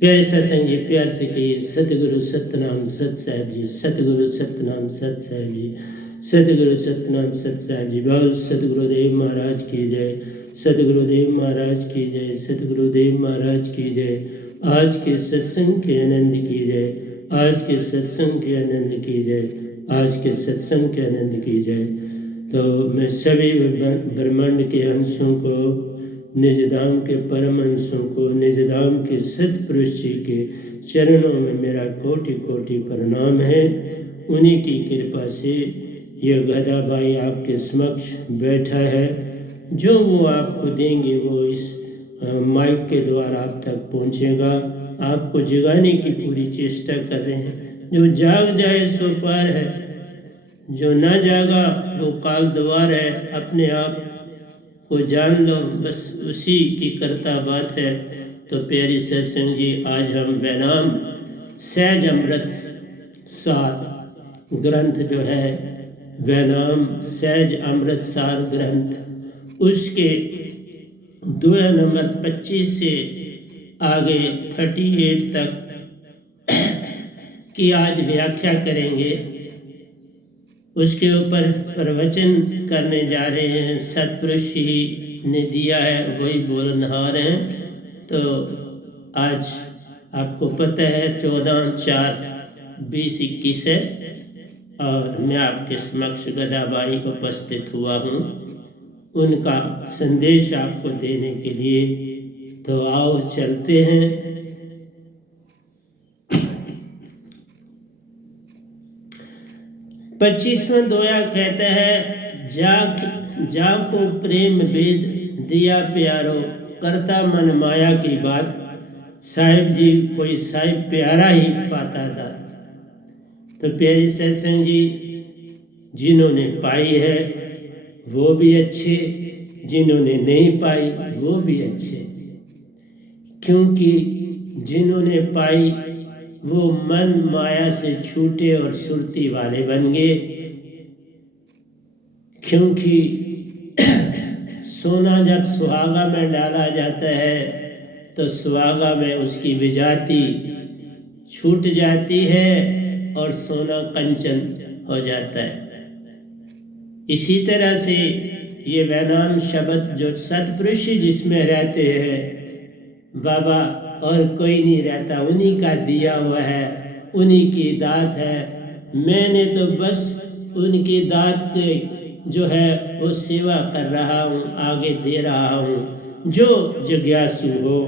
प्यारे सत्संग जी, प्यार से कहिए सतगुरु सतनाम सत साहिब जी, सतगुरु सतनाम सत साहिब जी, सतगुरु सतनाम सत साहिब जी। बाबा सतगुरुदेव महाराज की जय, सतगुरुदेव महाराज की जय, सतगुरुदेव महाराज की जय। आज के सत्संग के आनंद की जय, आज के सत्संग के आनंद की जय, आज के सत्संग के आनंद की जय। तो मैं सभी ब्रह्मांड के अंशों को, निजधाम के परम अंशों को, निजधाम के सतपुरुष जी के चरणों में मेरा कोटि कोटि प्रणाम है। उन्हीं की कृपा से यह गधा भाई आपके समक्ष बैठा है। जो वो आपको देंगे वो इस माइक के द्वारा आप तक पहुंचेगा। आपको जगाने की पूरी चेष्टा कर रहे हैं। जो जाग जाए सो पार है, जो ना जागा वो काल द्वार है। अपने आप को जान लो, बस उसी की करता बात है। तो प्यारी सत्संग जी, आज हम वैनाम सहज अमृत सार ग्रंथ जो है, वैनाम सहज अमृत सार ग्रंथ, उसके 2 नंबर 25 से आगे 38 तक की आज व्याख्या करेंगे। उसके ऊपर प्रवचन करने जा रहे हैं। सतपुरुष ही ने दिया है, वही बोलनहार हैं। तो आज आपको पता है 14/4/2021 है और मैं आपके समक्ष गदाबाई को उपस्थित हुआ हूँ उनका संदेश आपको देने के लिए। तो आओ चलते हैं। 25वां दोया कहता है, जाको प्रेम वेद दिया प्यारो, करता मन माया की बात। साहिब जी, कोई साहिब प्यारा ही पाता था। तो प्यारी सत्संग जी, जिन्होंने पाई है वो भी अच्छे, जिन्होंने नहीं पाई वो भी अच्छे। क्योंकि जिन्होंने पाई वो मन माया से छूटे और सुरती वाले बन गए। क्योंकि सोना जब सुहागा में डाला जाता है तो सुहागा में उसकी विजाति छूट जाती है और सोना कंचन हो जाता है। इसी तरह से ये वैनाम शब्द जो सतपुरुष जिसमें रहते हैं बाबा, और कोई नहीं रहता, उन्हीं का दिया हुआ है, उन्हीं की दात है। मैंने तो बस उनकी दात के जो है वो सेवा कर रहा हूँ, आगे दे रहा हूँ। जो जिज्ञासु हो,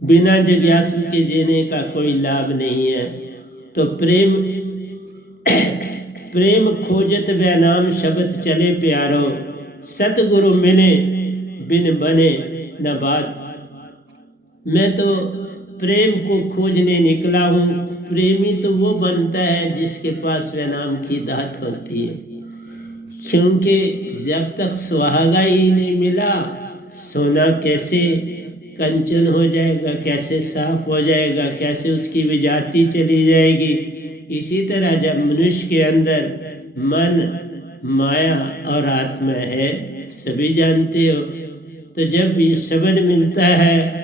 बिना जिज्ञासु के जीने का कोई लाभ नहीं है। तो प्रेम खोजत वैनाम शब्द चले प्यारो, सतगुरु मिले बिन बने न बात। मैं तो प्रेम को खोजने निकला हूँ। प्रेमी तो वो बनता है जिसके पास वैनाम की दात होती है। क्योंकि जब तक सुहागा ही नहीं मिला, सोना कैसे कंचन हो जाएगा, कैसे साफ हो जाएगा, कैसे उसकी विजाति चली जाएगी। इसी तरह जब मनुष्य के अंदर मन, माया और आत्मा है, सभी जानते हो, तो जब ये शब्द मिलता है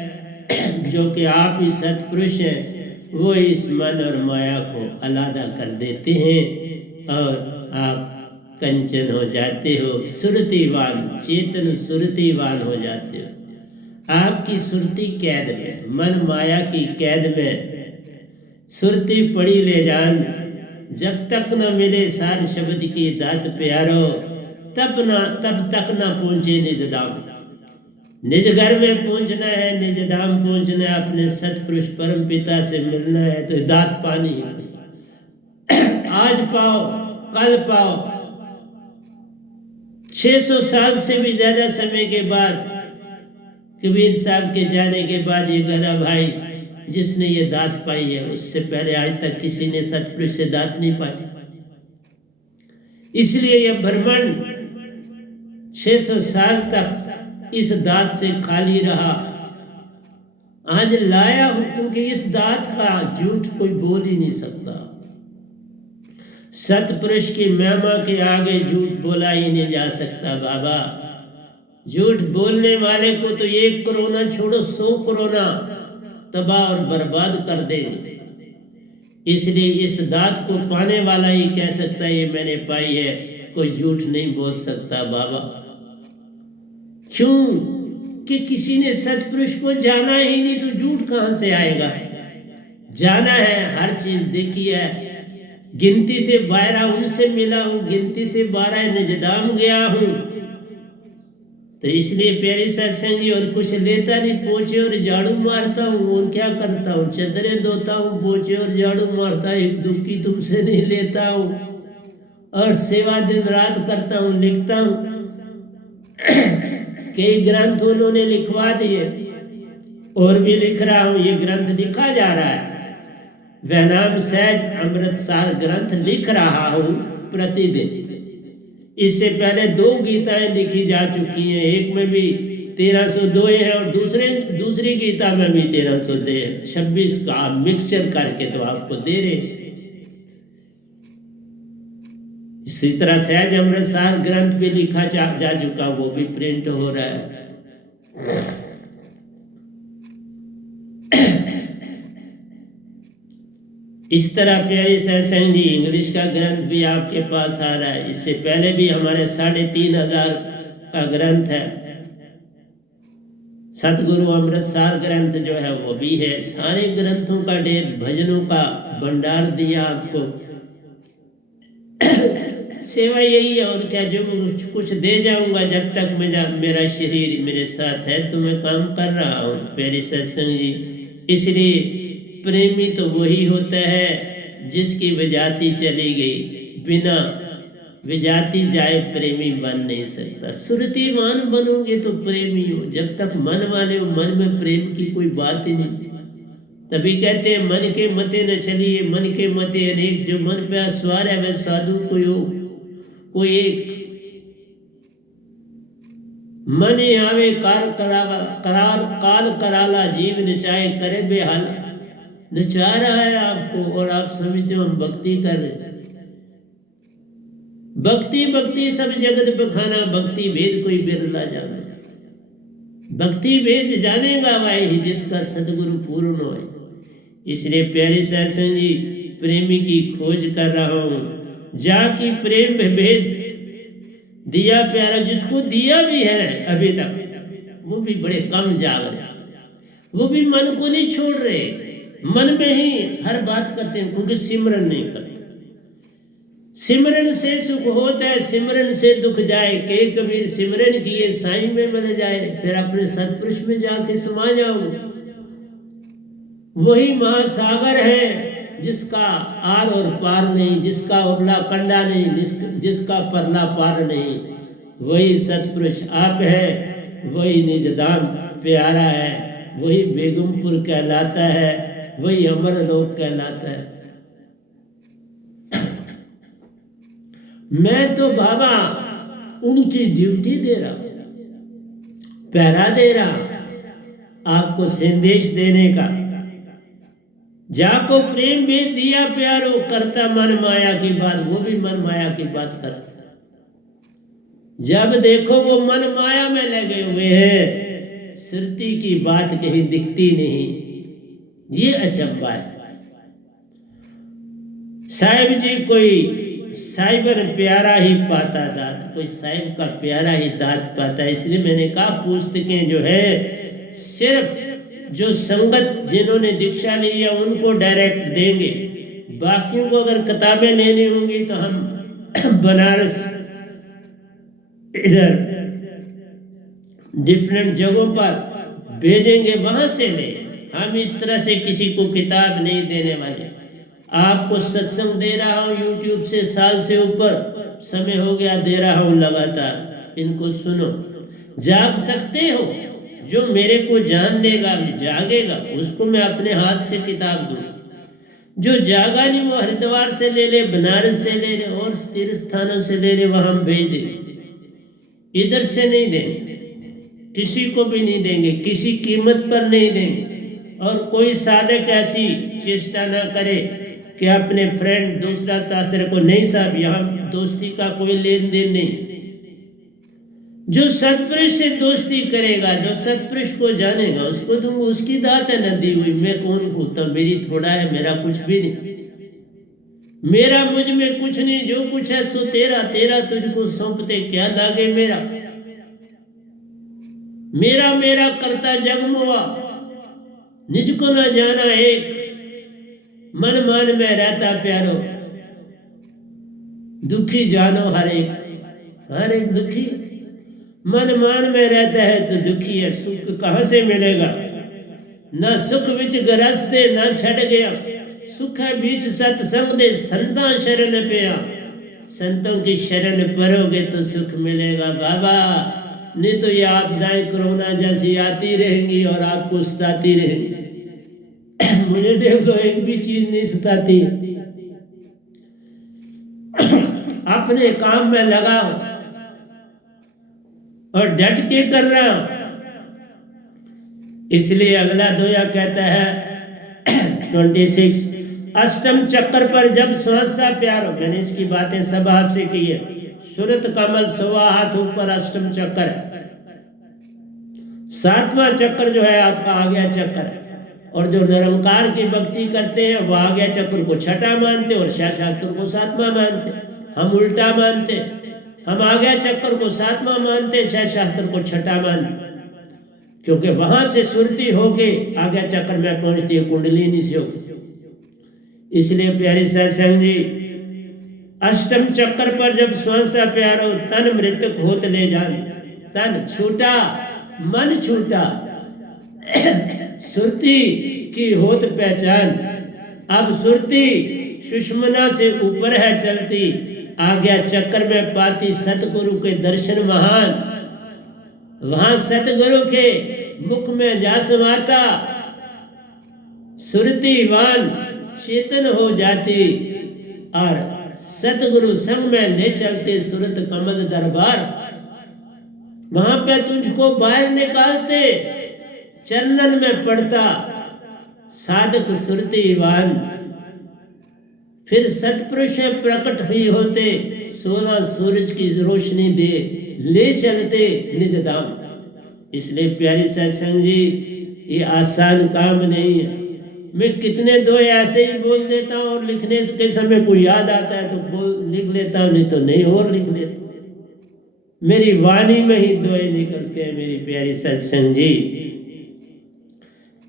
जो कि आप ही सतपुरुष हैं, वो इस मन और माया को अलग कर देते हैं और आप कंचन हो जाते हो, सुरतिवान, चेतन सुरतिवान हो जाते हो। आपकी सुरती कैद में, मन माया की कैद में सुरती पड़ी ले जान। जब तक न मिले सार शब्द की दात प्यारो, तब तक न पहुंचे निज धाम। निज घर में पहुंचना है, निज धाम पहुंचना है, अपने सतपुरुष परम पिता से मिलना है तो दात पानी है। आज पाओ, कल पाओ। 600 साल से भी ज्यादा समय के बाद, कबीर साहब के जाने के बाद, ये गधा भाई जिसने ये दात पाई है, उससे पहले आज तक किसी ने सतपुरुष से दात नहीं पाई। इसलिए यह ब्रह्मांड 600 साल तक इस दात से खाली रहा। आज लाया हूं क्योंकि इस दात का झूठ कोई बोल ही नहीं सकता। सतपुरुष की महिमा के आगे झूठ बोला ही नहीं जा सकता बाबा। झूठ बोलने वाले को तो 1 कोरोना छोड़ो 100 कोरोना तबाह और बर्बाद कर देंगे। इसलिए इस दात को पाने वाला ही कह सकता है ये मैंने पाई है, कोई झूठ नहीं बोल सकता बाबा। क्यों कि किसी ने सतपुरुष को जाना ही नहीं, तो झूठ कहां से आएगा। जाना है, हर चीज देखी है, गिनती से 12 उनसे मिला हूं, गिनती से 12 निजदाम गया हूं। तो इसलिए प्यारे सत्संग जी, और कुछ लेता नहीं, पोछे और झाड़ू मारता हूँ, और क्या करता हूँ, चदरें धोता हूँ, पोछे और झाड़ू मारता, एक दुखी तुमसे नहीं लेता हूँ, और सेवा दिन रात करता हूँ, लिखता हूँ। कई ग्रंथ उन्होंने लिखवा दिए, और भी लिख रहा हूँ, ये ग्रंथ लिखा जा रहा है। वह नाम सहज अमृतसार ग्रंथ लिख रहा हूँ प्रतिदिन। इससे पहले 2 गीताएं लिखी जा चुकी हैं, एक में भी 1302 है और दूसरी गीता में भी 1302 है। 26 का मिक्सचर करके तो आपको दे रहे। इसी तरह सहज अमृतसार ग्रंथ भी लिखा जा चुका, वो भी प्रिंट हो रहा है। इस तरह प्यारे सत्संग जी, इंग्लिश का ग्रंथ भी आपके पास आ रहा है। इससे पहले भी हमारे 3500 का ग्रंथ है, सतगुरु अमृतसार ग्रंथ जो है वो भी है। सारे ग्रंथों का ढेर, भजनों का भंडार दिया आपको। सेवा यही है, और क्या, जो कुछ दे जाऊंगा जब तक मेरा शरीर मेरे साथ है, तो मैं काम कर रहा हूँ प्यारे सत्संग जी। इसलिए प्रेमी तो वही होता है जिसकी विजाति चली गई, बिना विजाति जाए प्रेमी बन नहीं सकता। सुरतिमान बनोगे तो प्रेमी हो, जब तक मन वाले हो, मन में प्रेम की कोई बात ही नहीं। तभी कहते हैं मन के मते न चलिए, मन के मते अनेक, जो मन पे अस्वार है वह साधु कोई एक। मन आवे काल कराला, जीव नचाए करे बेहाल। नचा रहा है आपको, और आप समझते हो हम भक्ति कर रहे हैं। भक्ति सब जगत बखाना, भक्ति भेद कोई बिरला जाने। भक्ति भेद जानेगा वही जिसका सदगुरु पूर्ण होए। इसलिए प्यारे सत्संग जी, प्रेमी की खोज कर रहा हूं, जाकी प्रेम भेद दिया प्यारा। जिसको दिया भी है अभी तक, वो भी बड़े कम जाग रहे, वो भी मन को नहीं छोड़ रहे, मन में ही हर बात करते हैं, क्योंकि सिमरन नहीं करते। सिमरन से सुख होता है, सिमरन से दुख जाए। के कबीर सिमरन किए साईं में मिल जाए, फिर अपने सतपुरुष में जाके समा जाओ। वही महासागर है जिसका आर और पार नहीं, जिसका उरला कंडा नहीं, जिसका परला पार नहीं। वही सतपुरुष आप है, वही निजदान प्यारा है, वही बेगमपुर कहलाता है, वही अमरलोक कहलाता है। मैं तो बाबा उनकी ड्यूटी दे रहा, पहरा दे रहा, आपको संदेश देने का। जाको प्रेम भी दिया प्यारो, करता मन माया की बात, वो भी मन माया की बात करता। जब देखो वो मन माया में लगे हुए हैं, श्रुति की बात कहीं दिखती नहीं। ये अचंबा है। साहिब जी कोई साहिबर प्यारा ही पाता दात, कोई साहिब का प्यारा ही दात पाता। इसलिए मैंने कहा पुस्तकें जो है सिर्फ जो संगत जिन्होंने दीक्षा ली है उनको डायरेक्ट देंगे। बाकियों को अगर किताबें लेनी होंगी तो हम बनारस इधर डिफरेंट जगहों पर भेजेंगे, वहां से ले। हम इस तरह से किसी को किताब नहीं देने वाले। आपको सत्संग दे रहा हूँ यूट्यूब से, साल से ऊपर समय हो गया दे रहा हूँ लगातार। इनको सुनो, जाग सकते हो। जो मेरे को जान लेगा, जागेगा, उसको मैं अपने हाथ से किताब दूँ। जो जागा नहीं वो हरिद्वार से ले ले, बनारस से ले ले, और तीर्थ स्थानों से ले ले, वहां हम भेज देंगे। इधर से नहीं देंगे, किसी को भी नहीं देंगे, किसी कीमत पर नहीं देंगे। और कोई साधक ऐसी चेष्टा ना करे कि अपने फ्रेंड दूसरा तासर को, नहीं साहब, यहाँ दोस्ती का कोई लेन देन नहीं। जो सत्पुरुष से दोस्ती करेगा, जो सत्पुरुष को जानेगा, उसको तुम उसकी दात है न दी हुई। मैं कौन होता, मेरी थोड़ा है, मेरा कुछ भी नहीं, मेरा मुझ में कुछ नहीं, जो कुछ है सो तेरा, तेरा तुझको सौंपते क्या लागे मेरा। मेरा मेरा करता जग मुआ, निज को न जाना एक, मन मान में रहता प्यारो, दुखी जानो हर एक दुखी, मन मान में रहता है तो दुखी है। सुख कहाँ से मिलेगा, ना सुख विच गरजते ना छड़ गया, सुख है बीच सत्संग दे संतां शरण पिया। संतों की शरण परोगे तो सुख मिलेगा बाबा, नहीं तो ये आपदाएं कोरोना जैसी आती रहेंगी और आपको सताती रहेंगी। मुझे देख लो, एक भी चीज नहीं सताती। अपने काम में लगाओ और डट के कर रहा हूं। इसलिए अगला दोया कहता है 26, अष्टम चक्र पर जब श्वासा प्यारो। मैंने इसकी बातें सब आपसे की है। सुरत कमल 100 हाथ ऊपर अष्टम चक्र है। 7वां चक्र जो है आपका आज्ञा चक्र है, और जो निरंकार की भक्ति करते हैं वो आज्ञा चक्र को छठा मानते और शास्त्र को 7वां मानते। हम उल्टा मानते, हम आज्ञा चक्र को 7वां मानते, शास्त्र को छठा मानते, क्योंकि वहां से सुरती होके आज्ञा चक्र में पहुंचती है, कुंडलिनी से होकर। इसलिए प्यारी सत्संग जी, अष्टम चक्र पर जब श्वासा प्यारो, तन मृतक होत ले जान। तन छूटा, मन छूटा, सुरती की होत पहचान। अब सुरती सुषमना से ऊपर है चलती, आज्ञा चक्र में पाती सतगुरु के दर्शन महान। वहां सतगुरु के मुख में जा समाता, सुरतीवान चेतन हो जाती और सतगुरु संग में ले चलते सुरत कमल दरबार। वहां पे तुझको बाहर निकालते, चरणन में पड़ता साधक सुरतीवान। फिर सतपुरुष प्रकट हुई होते, 16 सूरज की रोशनी दे ले चलते निज धाम। इसलिए प्यारी सत्संग जी, ये आसान काम नहीं है। मैं कितने दो ऐसे ही बोल देता हूँ और लिखने के समय को याद आता है तो बोल लिख लेता हूँ, नहीं तो नहीं और लिख लेता। मेरी वाणी में ही दोए निकलते हैं मेरी प्यारी सत्संग जी।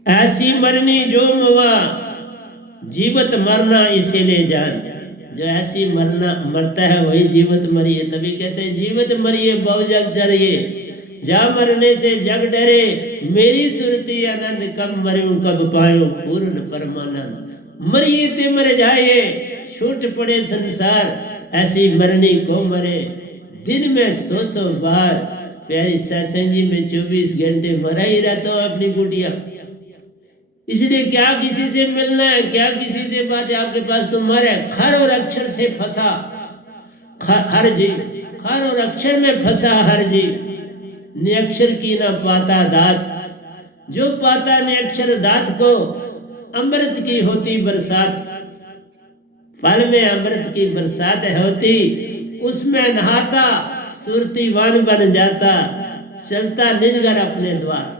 ऐसी मरनी जो मुआ, जीवत मरना इसीलिए जान। जो ऐसी मरता है वही जीवत मरिए। तभी कहते हैं जीवत मरिए बहुजल चरिए, जा मरने से जग डरे, मेरी सुरती आनंद कब मरूं कब पायो पूर्ण परमानंद। मरिए ते मर जाइए, छूट पड़े संसार, ऐसी मरनी को मरे दिन में 100 बार। प्यारी सत्संग जी में 24 घंटे मरा ही रहता हूँ अपनी गुटिया। इसलिए क्या किसी से मिलना है, क्या किसी से बात है, आपके पास तो मर है। खर और अक्षर से फंसा हर जीव, खर और अक्षर में फंसा हर जीव, निअक्षर की ना पाता दात। जो पाता निअक्षर दात को, अमृत की होती बरसात। फल में अमृत की बरसात होती, उसमें नहाता सुरतीवान बन जाता, चलता निज घर अपने द्वार।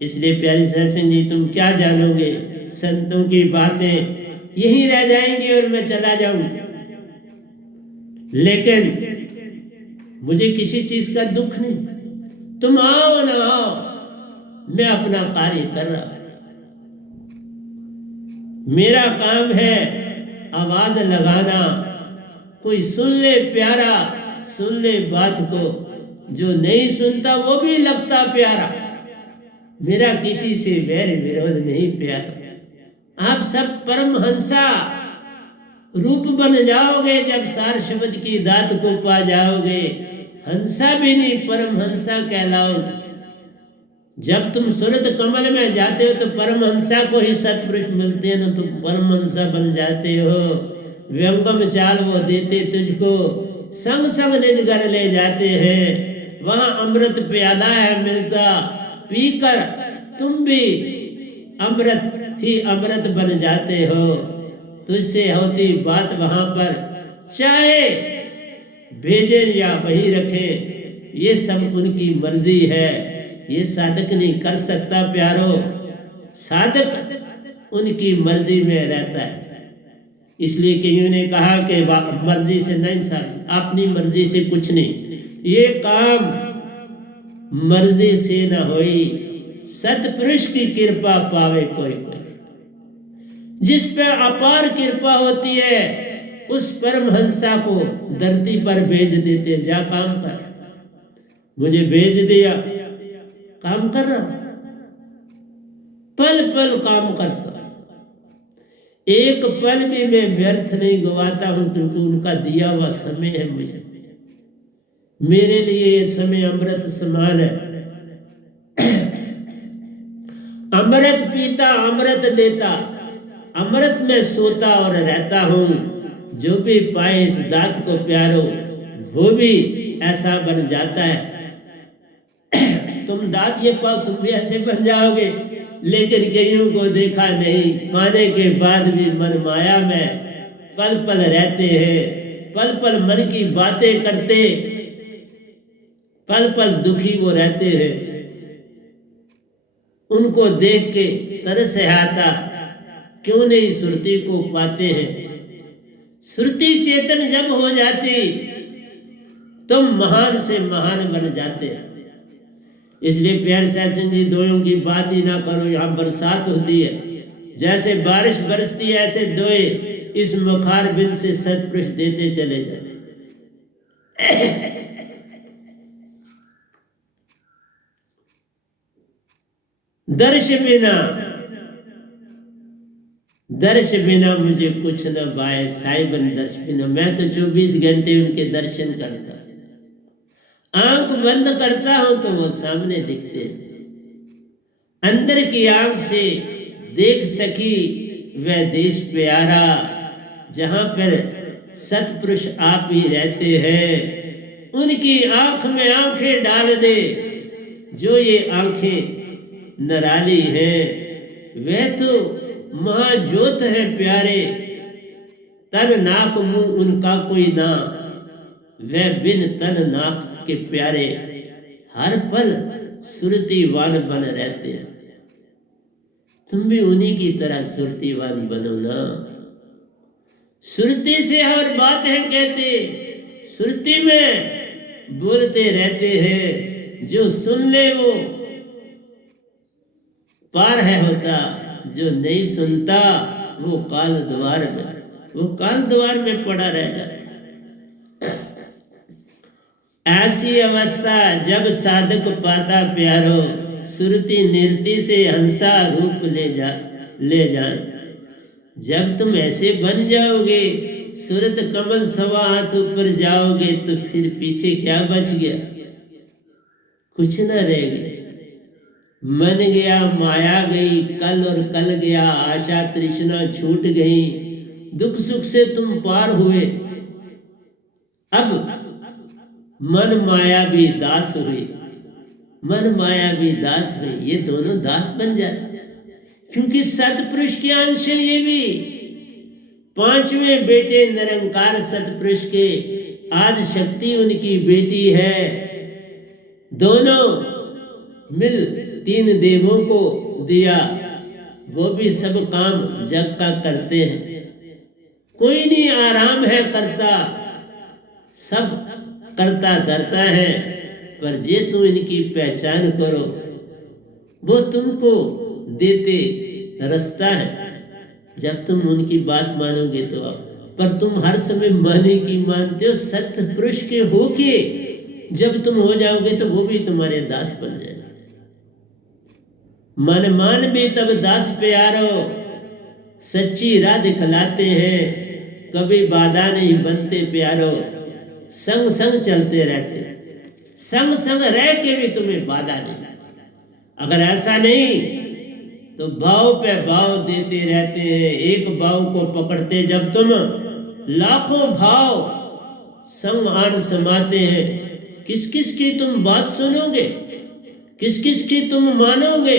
इसलिए प्यारी सत्संग जी, तुम क्या जानोगे, संतों की बातें यही रह जाएंगी और मैं चला जाऊं। लेकिन मुझे किसी चीज का दुख नहीं। तुम आओ ना आओ, मैं अपना कार्य कर रहा हूं। मेरा काम है आवाज लगाना। कोई सुन ले प्यारा, सुन ले बात को, जो नहीं सुनता वो भी लगता प्यारा। मेरा किसी से वैर विरोध नहीं प्यारा। आप सब परमहंसा रूप बन जाओगे जब सार शब्द की दात को पा जाओगे। हंसा भी नहीं, परमहंसा कहलाओगे। जब तुम सूरत कमल में जाते हो तो परमहंसा को ही सतपुरुष मिलते हैं ना, तुम परमहंसा बन जाते हो। व्यंगम चाल वो देते तुझको, संग संग निज घर ले जाते हैं। वहां अमृत प्याला है मिलता, पीकर तुम भी अमृत ही अमृत बन जाते हो। तुझसे होती बात वहां पर, चाहे भेजे या वही रखे, ये सब उनकी मर्जी है, ये साधक नहीं कर सकता प्यारो। साधक उनकी मर्जी में रहता है। इसलिए कईयों ने कहा कि मर्जी से नहीं साहब, अपनी मर्जी से कुछ नहीं, ये काम मर्जी से न होई, सतपुरुष की कृपा पावे कोई कोई। जिस पे अपार कृपा होती है उस परमहंसा को धरती पर भेज देते, जा काम पर, मुझे भेज दिया, काम कर रहा हूं, पल पल काम करता, एक पल भी मैं व्यर्थ नहीं गवाता हूं, क्योंकि उनका दिया हुआ समय है मुझे। मेरे लिए ये समय अमृत समान है। अमृत पीता, अमृत देता, अमृत में सोता और रहता हूं। जो भी पाए इस दात को प्यारो, वो भी ऐसा बन जाता है। तुम दात ये पाओ, तुम भी ऐसे बन जाओगे। लेकिन कईयों को देखा नहीं, पाने के बाद भी मन माया में पल पल रहते हैं, पल पल मन की बातें करते, पल पल दुखी वो रहते हैं। उनको देख के तरस आता, क्यों नहीं सुरती को पाते हैं। सुरती चेतन जब हो जाती तुम महान से महान बन जाते हैं। इसलिए प्यारे सत्संग जी, दोयों की बात ही ना करो। यहाँ बरसात होती है, जैसे बारिश बरसती है ऐसे दोए इस मुखार बिन से सतपुरुष देते चले जाते। दर्श बिना मुझे कुछ न बाए, साहिबन दर्श बिना। मैं तो 24 घंटे उनके दर्शन करता, आंख बंद करता हूं तो वो सामने दिखते हैं। अंदर की आंख से देख सकी वह देश प्यारा, जहां पर सतपुरुष आप ही रहते हैं। उनकी आंख में आंखें डाल दे, जो ये आंखें नराली है, वह तो महाज्योत है प्यारे। तन नाक मुंह उनका कोई ना, वह बिन तन नाक के प्यारे। हर पल सुरतीवान बन रहते हैं। तुम भी उन्हीं की तरह सुरतीवान बनो ना। सुरती से हर बात है कहते, सुरती में बोलते रहते हैं। जो सुन ले वो पार है होता, जो नहीं सुनता वो काल द्वार में पड़ा रह जाता। ऐसी अवस्था जब साधक पाता प्यारो, सुरती निर्ति से हंसा रूप ले जान। जब तुम ऐसे बन जाओगे, सुरत कमल सवा हाथ ऊपर जाओगे, तो फिर पीछे क्या बच गया? कुछ न रह गया। मन गया, माया गई, कल और कल गया, आशा तृष्णा छूट गई। दुख सुख से तुम पार हुए। अब मन माया भी दास हुई, मन माया भी दास हुई। ये दोनों दास बन जाते, क्योंकि सतपुरुष के अंश है ये भी। पांचवें बेटे निरंकार सतपुरुष के, आदि शक्ति उनकी बेटी है। दोनों मिल 3 देवों को दिया, वो भी सब काम जग का करते हैं। कोई नहीं आराम है करता, सब करता धरता है। पर जे तुम इनकी पहचान करो, वो तुमको देते रास्ता है। जब तुम उनकी बात मानोगे तो पर तुम हर समय माने की मानते हो। सत्य पुरुष के होके जब तुम हो जाओगे तो वो भी तुम्हारे दास बन जाएंगे। मन मान भी तब दास प्यारो, सच्ची राह दिखलाते हैं। कभी बाधा नहीं बनते प्यारो, संग संग चलते रहते, संग संग रह के भी तुम्हें बाधा नहीं। अगर ऐसा नहीं तो भाव पे भाव देते रहते हैं। एक भाव को पकड़ते जब तुम, लाखों भाव संग आन समाते हैं। किस किस की तुम बात सुनोगे, किस किस की तुम मानोगे,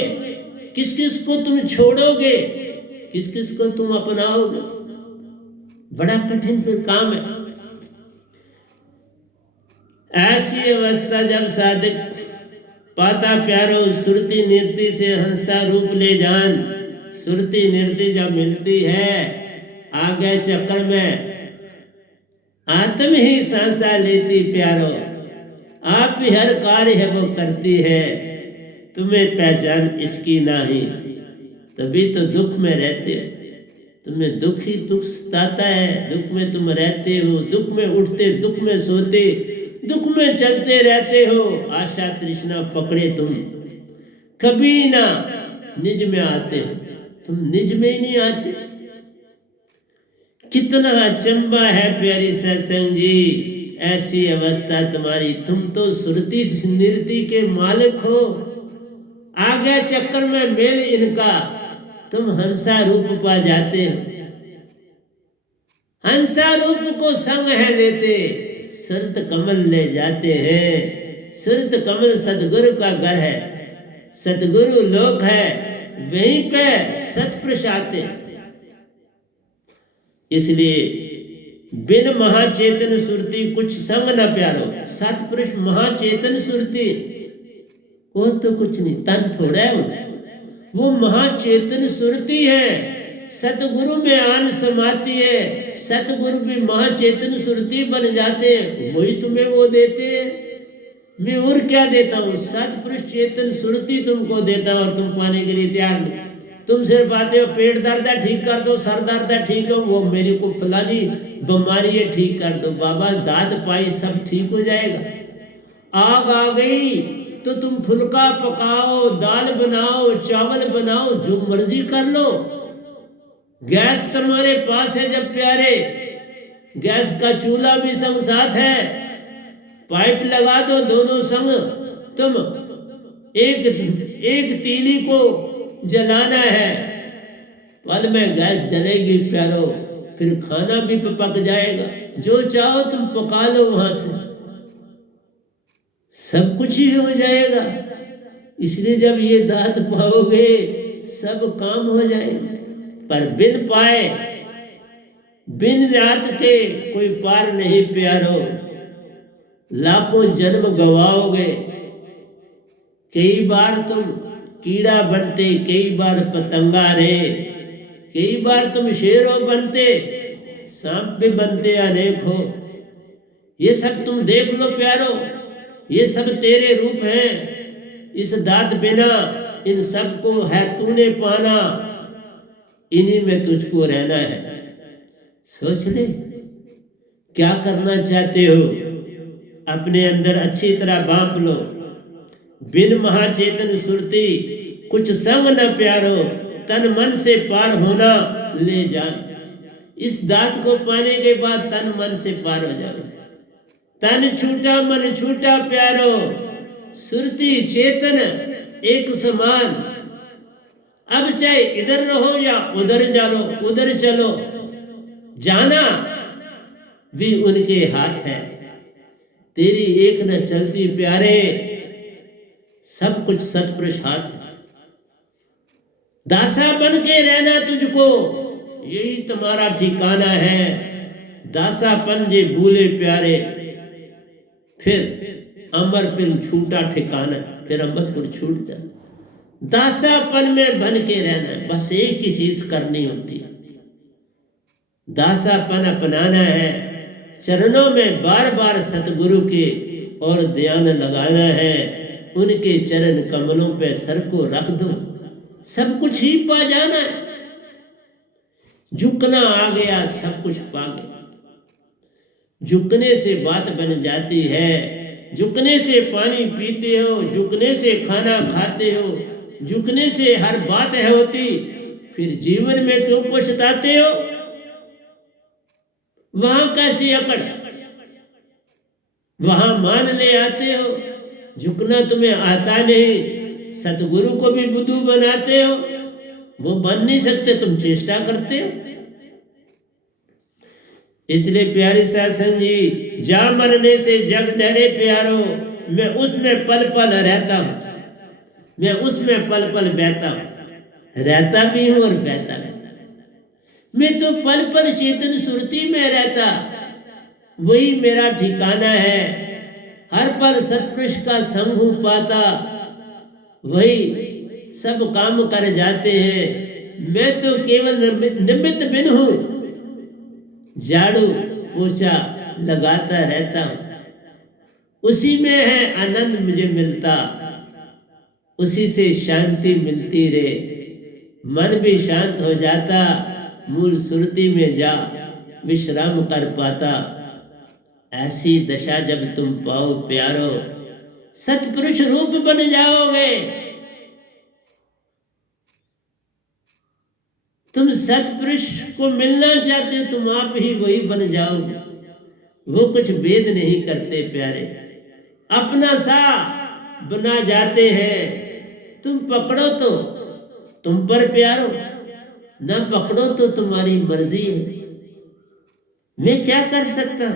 किस किस को तुम छोड़ोगे, किस किस को तुम अपनाओगे? बड़ा कठिन फिर काम है। ऐसी अवस्था जब साधक पाता प्यारो, सुरती निर्ति से हंसा रूप ले जान। सुरती निर्ति जब मिलती है आगे चक्कर में, आत्म ही सांसा लेती प्यारो, आप भी हर कार्य है वो करती है, तुम्हें पहचान इसकी नहीं। तभी तो दुख में रहते हो, तुम्हें दुख ही दुख सताता है, दुख में तुम रहते हो, दुख में उठते, दुख में सोते, दुख में चलते रहते हो। आशा तृष्णा पकड़े तुम कभी ना निज में आते हो, तुम निज में ही नहीं आते। कितना अचंबा है प्यारी सत्संग जी, ऐसी अवस्था तुम्हारी। तुम तो सुरती निरति के मालिक हो, आ गया चक्कर में मेल इनका, तुम हंसा रूप पा जाते हो। हंसा रूप को संग है लेते, सुरत कमल ले जाते हैं। सुरत कमल सतगुरु का घर है, सतगुरु लोक है, वहीं पे सतपुरुष आते। इसलिए बिन महाचेतन सुरती कुछ संग न प्यारो। सतपुरुष महाचेतन सुरती वो तो कुछ नहीं, तन थोड़ा है वो महाचेतन सुरती है। सतगुरु में आन समाती है, सतगुरु भी महाचेतन सुरती बन जाते हैं, वही तुम्हें वो देते हैं। मैं और क्या देता हूँ, सतपुरुष चेतन सुरती तुमको देता हूँ और तुम पाने के लिए तैयार नहीं। तुम सिर्फ आते हो पेट दर्द है ठीक कर दो, सर दर्द है ठीक हो, वो मेरे को फलानी बीमारी है ठीक कर दो। बाबा दाद पाई सब ठीक हो जाएगा। आग आ गई तो तुम फुल्का पकाओ, दाल बनाओ, चावल बनाओ, जो मर्जी कर लो। गैस तुम्हारे पास है जब प्यारे, गैस का चूल्हा भी संग साथ है, पाइप लगा दो दोनों संग। तुम एक तीली को जलाना है, पल में गैस जलेगी प्यारो, फिर खाना भी पक जाएगा। जो चाहो तुम पका लो वहां से, सब कुछ ही हो जाएगा। इसलिए जब ये दात पाओगे सब काम हो जाएगा। पर बिन पाए बिन रात के कोई पार नहीं प्यारो, लाखों जन्म गवाओगे। कई बार तुम कीड़ा बनते, कई बार पतंगा रे, कई बार तुम शेरों बनते, सांप भी बनते अनेक हो। ये सब तुम देख लो प्यारो, ये सब तेरे रूप हैं। इस दात बिना इन सबको है तूने पाना, इन्हीं में तुझको रहना है। सोच ले क्या करना चाहते हो, अपने अंदर अच्छी तरह बांप लो। बिन महाचेतन सुरती कुछ संग न प्यारो, तन मन से पार होना ले जान। इस दात को पाने के बाद तन मन से पार हो जाओगे। तन छूटा मन छूटा प्यारो, सुरती चेतन एक समान। अब चाहे इधर रहो या उधर चलो, उधर चलो, जाना भी उनके हाथ है। तेरी एक न चलती प्यारे, सब कुछ सतपुरुष हाथ है। दासा बन के रहना तुझको, यही तुम्हारा ठिकाना है। दासापन जे भूले प्यारे, फिर अमरपुर छूटा ठिकाना, फिर अमरपुर छूट जाए। दासापन में बन के रहना, बस एक ही चीज करनी होती है, दासापन अपनाना है। चरणों में बार बार सतगुरु के और ध्यान लगाना है। उनके चरण कमलों पे सर को रख दो, सब कुछ ही पा जाना है। झुकना आ गया, सब कुछ पा गया। झुकने से बात बन जाती है, झुकने से पानी पीते हो, झुकने से खाना खाते हो, झुकने से हर बात है होती। फिर जीवन में क्यों पछताते हो? वहां कैसी अकड़, वहां मान ले आते हो। झुकना तुम्हें आता नहीं, सतगुरु को भी बुद्धू बनाते हो, वो बन नहीं सकते, तुम चेष्टा करते हो। इसलिए प्यारी सत्संग जी, जा मरने से जग डरे प्यारो, मैं उसमें पल पल रहता हूं, मैं उसमें पल पल बहता हूं, रहता भी हूं और बहता भी। मैं तो पल पल चेतन सुरती में रहता, वही मेरा ठिकाना है। हर पल सत्पुरुष का संग पाता, वही सब काम कर जाते हैं। मैं तो केवल निमित्त बिन हूं, झाड़ू पोछा लगाता रहता हूं। उसी में है आनंद मुझे मिलता, उसी से शांति मिलती रे। मन भी शांत हो जाता, मूल सुरती में जा विश्राम कर पाता। ऐसी दशा जब तुम पाओ प्यारो, सतपुरुष रूप बन जाओगे। तुम सतपुरुष को मिलना चाहते हो, तुम आप ही वही बन जाओगे। वो कुछ भेद नहीं करते प्यारे, अपना सा बना जाते हैं। तुम पकड़ो तो तुम पर प्यारो, ना पकड़ो तो तुम्हारी मर्जी है। मैं क्या कर सकता?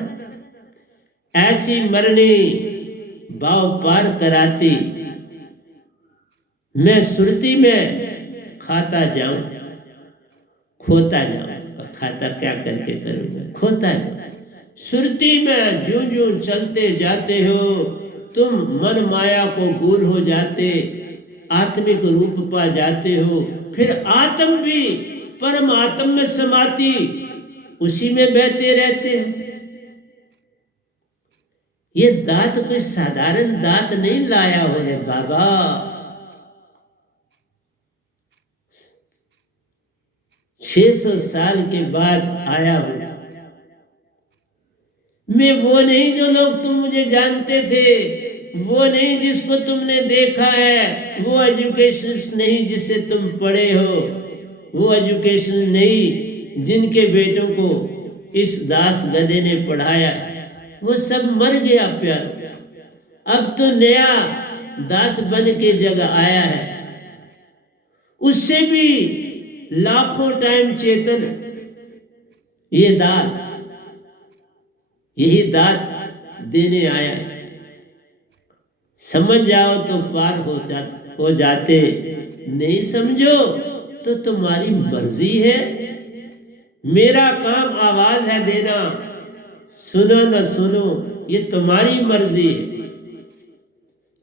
ऐसी मरनी भाव पार कराती, मैं सुरती में खाता जाऊं, खोता जाऊं। खाता क्या करके करूंगा? खोता जाऊं। सुरती में जूं जूं चलते जाते हो, तुम मन माया को भूल हो जाते, आत्मिक रूप पा जाते हो। फिर आत्म भी परमात्म में समाती, उसी में बहते रहते हैं। ये दात कोई साधारण दात नहीं लाया हो रे बाबा। 600 साल के बाद आया हूं। मैं वो नहीं जो लोग तुम मुझे जानते थे, वो नहीं जिसको तुमने देखा है, वो एजुकेशन नहीं जिससे तुम पढ़े हो, वो एजुकेशन नहीं जिनके बेटों को इस दास गधे ने पढ़ाया। वो सब मर गया प्यार। अब तो नया दास बन के जगह आया है, उससे भी लाखों टाइम चेतन। ये दास यही दात देने आया। समझ जाओ तो पार हो जाते, नहीं समझो तो तुम्हारी मर्जी है। मेरा काम आवाज है देना, सुनो न सुनो ये तुम्हारी मर्जी है।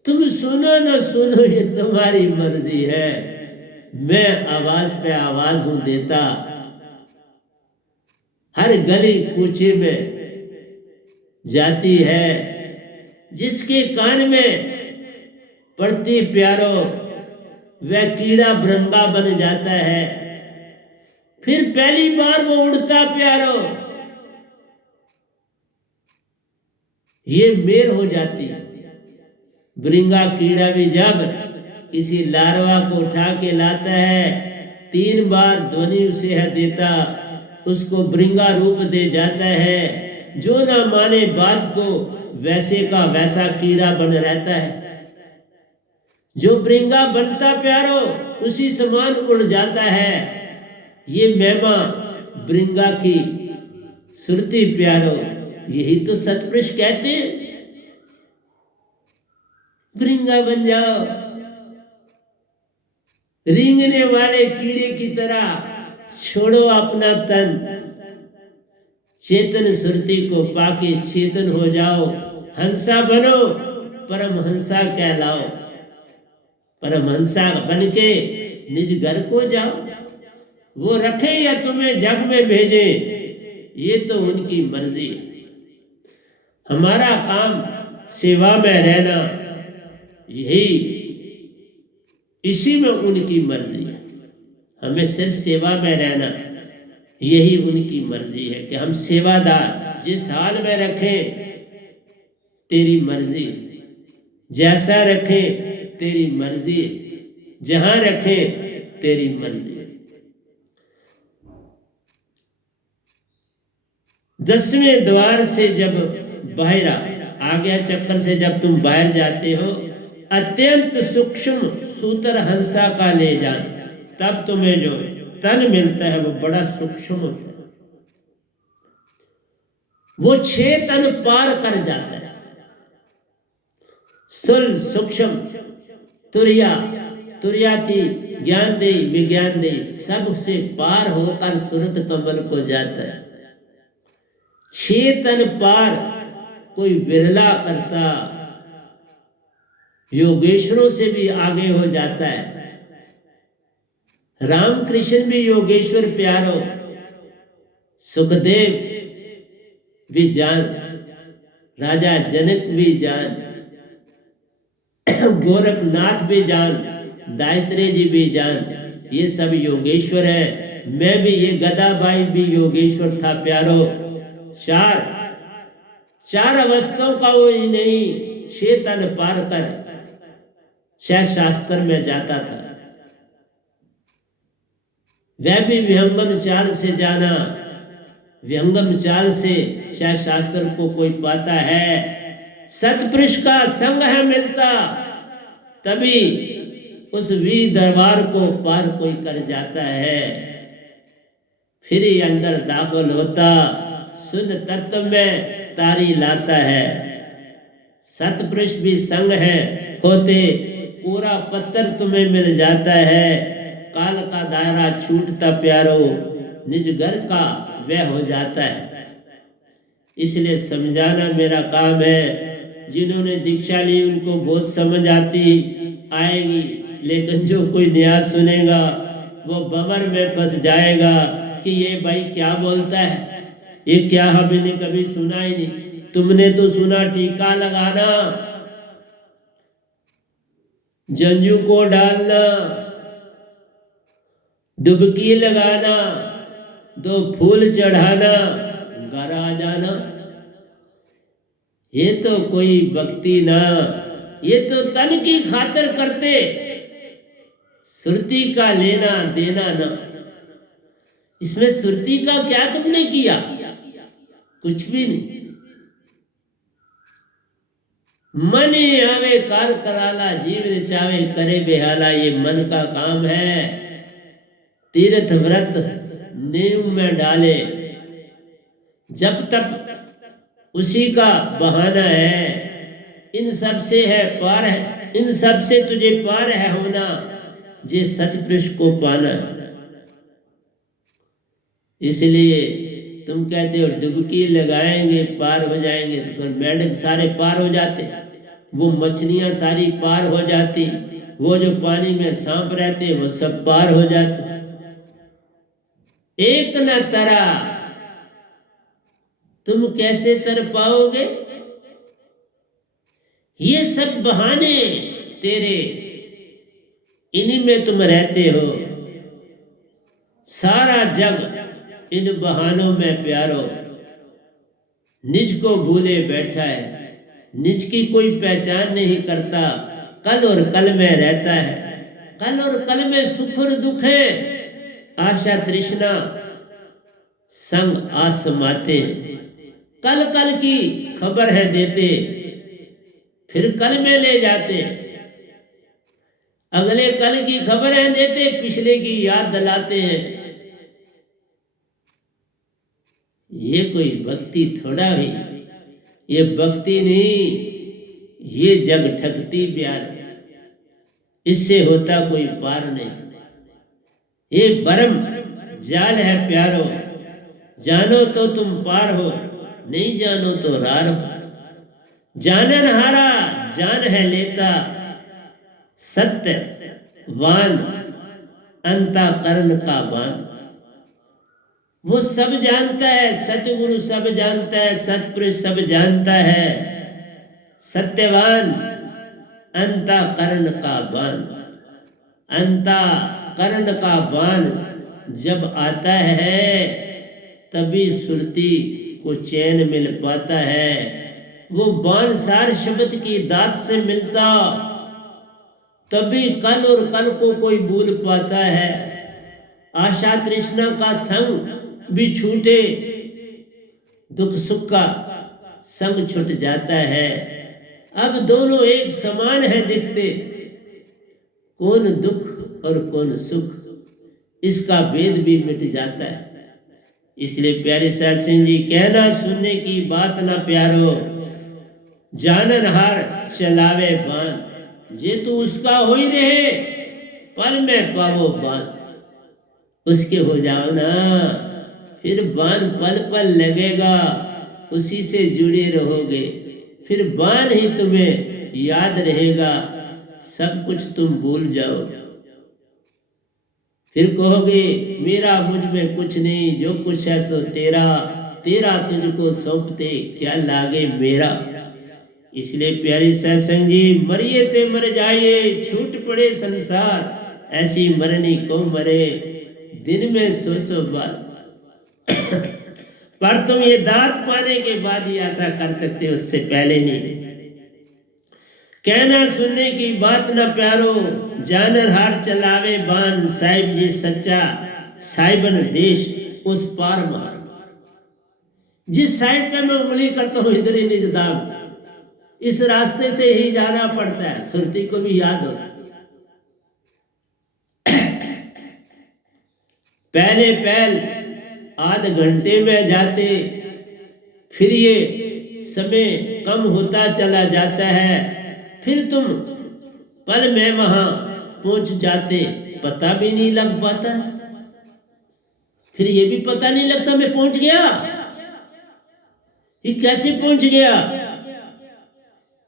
तुम सुनो न सुनो ये तुम्हारी मर्जी है। मैं आवाज पे आवाज हूं देता, हर गली कूचे में जाती है। जिसके कान में पड़ती प्यारो, वह कीड़ा भृंगा बन जाता है। फिर पहली बार वो उड़ता प्यारो, ये मेर हो जाती। भृंगा कीड़ा भी जब किसी लार्वा को उठा के लाता है, 3 बार ध्वनि उसे है देता, उसको भृंगा रूप दे जाता है। जो ना माने बात को, वैसे का वैसा कीड़ा बन रहता है। जो भृंगा बनता प्यारो, उसी समान उड़ जाता है। ये महिमा भृंगा की सुरती प्यारो, यही तो सतपुरुष कहते हैं। भृंगा बन जाओ, रेंगने वाले कीड़े की तरह छोड़ो अपना तन। चेतन सुरती को पाके चेतन हो जाओ, हंसा बनो, परमहंसा कहलाओ। परमहंसा बन के निज घर को जाओ। वो रखे या तुम्हें जग में भेजे, ये तो उनकी मर्जी है। हमारा काम सेवा में रहना, यही इसी में उनकी मर्जी है। हमें सिर्फ सेवा में रहना, यही उनकी मर्जी है कि हम सेवादार जिस हाल में रखें तेरी मर्जी, जैसा रखें तेरी मर्जी, जहां रखें तेरी मर्जी। 10वें द्वार से जब बाहर आ गया चक्कर से जब तुम बाहर जाते हो, अत्यंत सूक्ष्म सूत्र हंसा का ले जान, तब तुम्हें जो तन मिलता है वो बड़ा सूक्ष्म होता है। वो 6 तन पार कर जाता है। स्थूल सूक्ष्म तुरिया, तुरियाती, ज्ञान दे, विज्ञान दे, सबसे पार होकर सुरत कमल को जाता है। 6 तन पार कोई विरला करता, योगेश्वरों से भी आगे हो जाता है। रामकृष्ण भी योगेश्वर प्यारो, सुखदेव भी जान, राजा जनक भी जान, गोरखनाथ भी जान, दायत्रे जी भी जान, ये सब योगेश्वर है। मैं भी, ये गदाबाई भी योगेश्वर था प्यारो। चार अवस्थाओं का वो ही नहीं, शेतन पार कर शास्त्र में जाता था। वह भी विहंगम चाल से जाना, विहंगम चाल से शास्त्र को कोई पाता है। सतपुरुष का संग है मिलता, तभी उस वीर दरबार को पार कोई कर जाता है। फिर ही अंदर दाखिल होता, शुद्ध तत्व में तारी लाता है। सतपुरुष भी संग है होते, पूरा पत्थर तुम्हें मिल जाता है। काल का दायरा छूटता प्यारो, निज घर का वह हो जाता है। इसलिए समझाना मेरा काम है। जिन्होंने दीक्षा ली उनको बहुत समझ आएगी, लेकिन जो कोई नया सुनेगा वो बबर में फंस जाएगा कि ये भाई क्या बोलता है, ये क्या हमने कभी सुना ही नहीं। तुमने तो सुना टीका लगाना, जंजू को डालना, डुबकी लगाना, 2 फूल चढ़ाना, घर आ जाना, ये तो कोई भक्ति ना, ये तो तन की खातिर करते, सुरती का लेना देना ना। इसमें सुरती का क्या तुमने किया? कुछ भी नहीं। मन आवे कार कराला, जीवन चावे करे बेहाला, ये मन का काम है। तीर्थ व्रत नींव में डाले, जब तक उसी का बहाना है। इन सब से है पार है, इन सब से तुझे पार है होना, जे सतपुरुष को पाना। इसलिए तुम कहते हो डुबकी लगाएंगे पार हो जाएंगे, तो मेढक सारे पार हो जाते, वो मछलियां सारी पार हो जाती, वो जो पानी में सांप रहते वो सब पार हो जाते। एक न तरा, तुम कैसे तर पाओगे? ये सब बहाने तेरे, इन्हीं में तुम रहते हो। सारा जग इन बहानों में प्यारो, निज को भूले बैठा है, निज की कोई पहचान नहीं करता, कल और कल में रहता है। कल और कल में सुख और दुख है, आशा तृष्णा संग आसमाते। कल कल की खबर है देते, फिर कल में ले जाते। अगले कल की खबर है देते, पिछले की याद दिलाते हैं। ये कोई भक्ति थोड़ा हुई, ये भक्ति नहीं, ये जग ठगती प्यार, इससे होता कोई पार नहीं। ये भरम जाल है प्यारो, जानो तो तुम पार हो, नहीं जानो तो रार हो। जानन हारा जान है लेता, सत्यवान अंतःकरण का बान। वो सब जानता है, सतगुरु सब जानता है, सतपुरुष सब जानता है। सत्यवान अंतःकरण का बान, अंतःकरण का बान जब आता है तभी सुरती को चैन मिल पाता है। वो बाण सार शब्द की दात से मिलता, तभी कल और कल को कोई भूल पाता है। आशा तृष्णा का संग भी छूटे, दुख सुख का संग छूट जाता है। अब दोनों एक समान है दिखते, कौन दुख और कौन सुख, इसका भेद भी मिट जाता है। इसलिए प्यारे साध सिंह जी, कहना सुनने की बात ना प्यारो, जानन हार चलावे बान। जे तू उसका हो ही रहे, पल में पावो बान, उसके हो जाओ ना, फिर बान पल पल लगेगा, उसी से जुड़े रहोगे, फिर बान ही तुम्हें याद रहेगा। सब कुछ तुम भूल जाओ। फिर कहोगे मेरा मुझ में कुछ नहीं, जो कुछ है सो तेरा, तेरा तुझको सौंपते क्या लागे मेरा। इसलिए प्यारी सत्संग जी, मरिए ते मर जाइए, छूट पड़े संसार, ऐसी मरनी को मरे, दिन में सौ बार। पर तुम ये दात पाने के बाद ही ऐसा कर सकते हो, उससे पहले नहीं। कहना सुनने की बात न प्यारो, जानर हार चलावे बान, साहिब जी सच्चा साहिबन देश उस पार मार। जिस साइड पे मैं उंगली करता हूँ इधर ही निज दाग, इस रास्ते से ही जाना पड़ता है। सुरती को भी याद होता है। पहले पहल आध घंटे में जाते, फिर ये समय कम होता चला जाता है, फिर तुम पल में वहां पहुंच जाते, पता भी नहीं लग पाता। फिर ये भी पता नहीं लगता मैं पहुंच गया, ये कैसे पहुंच गया।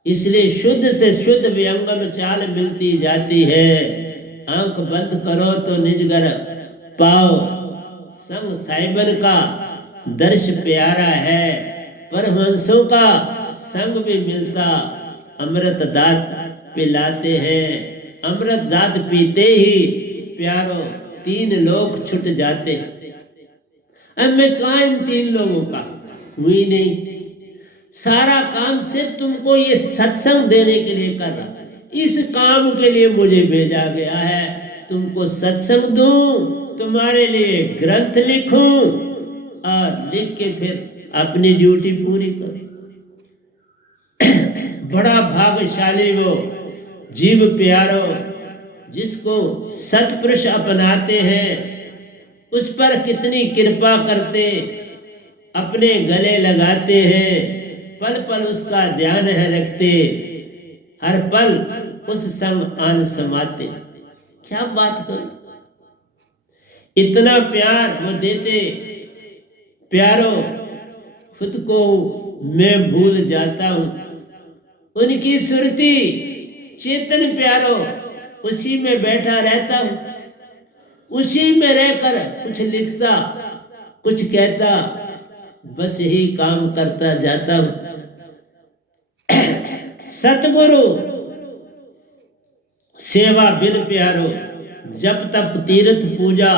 इसलिए शुद्ध से शुद्ध व्यंगम चाल मिलती जाती है। आंख बंद करो तो निजगर पाओ, संग साइबर का दर्श प्यारा है, परमहंसों का संग भी मिलता, अमृत दात पिलाते हैं। अमृत दात पीते ही प्यारो तीन लोग छुट जाते। अब मैं कहाँ इन तीन लोगों का हुई नहीं। सारा काम सिर्फ तुमको ये सत्संग देने के लिए कर रहा, इस काम के लिए मुझे भेजा गया है। तुमको सत्संग दूं, तुम्हारे लिए ग्रंथ लिखूं और लिख के फिर अपनी ड्यूटी पूरी करूं। बड़ा भाग्यशाली वो जीव प्यारो, जिसको सतपुरुष अपनाते हैं, उस पर कितनी कृपा करते, अपने गले लगाते हैं, पल पल उसका ध्यान है रखते, हर पल उस संग आन समाते। क्या बात करूं, इतना प्यार वो देते। प्यारो खुद को मैं भूल जाता हूं, उनकी सुरती चेतन प्यारो उसी में बैठा रहता हूं, उसी में रहकर कुछ लिखता कुछ कहता, बस यही काम करता जाता हूं। सतगुरु सेवा बिन प्यारो, जब तप तीर्थ पूजा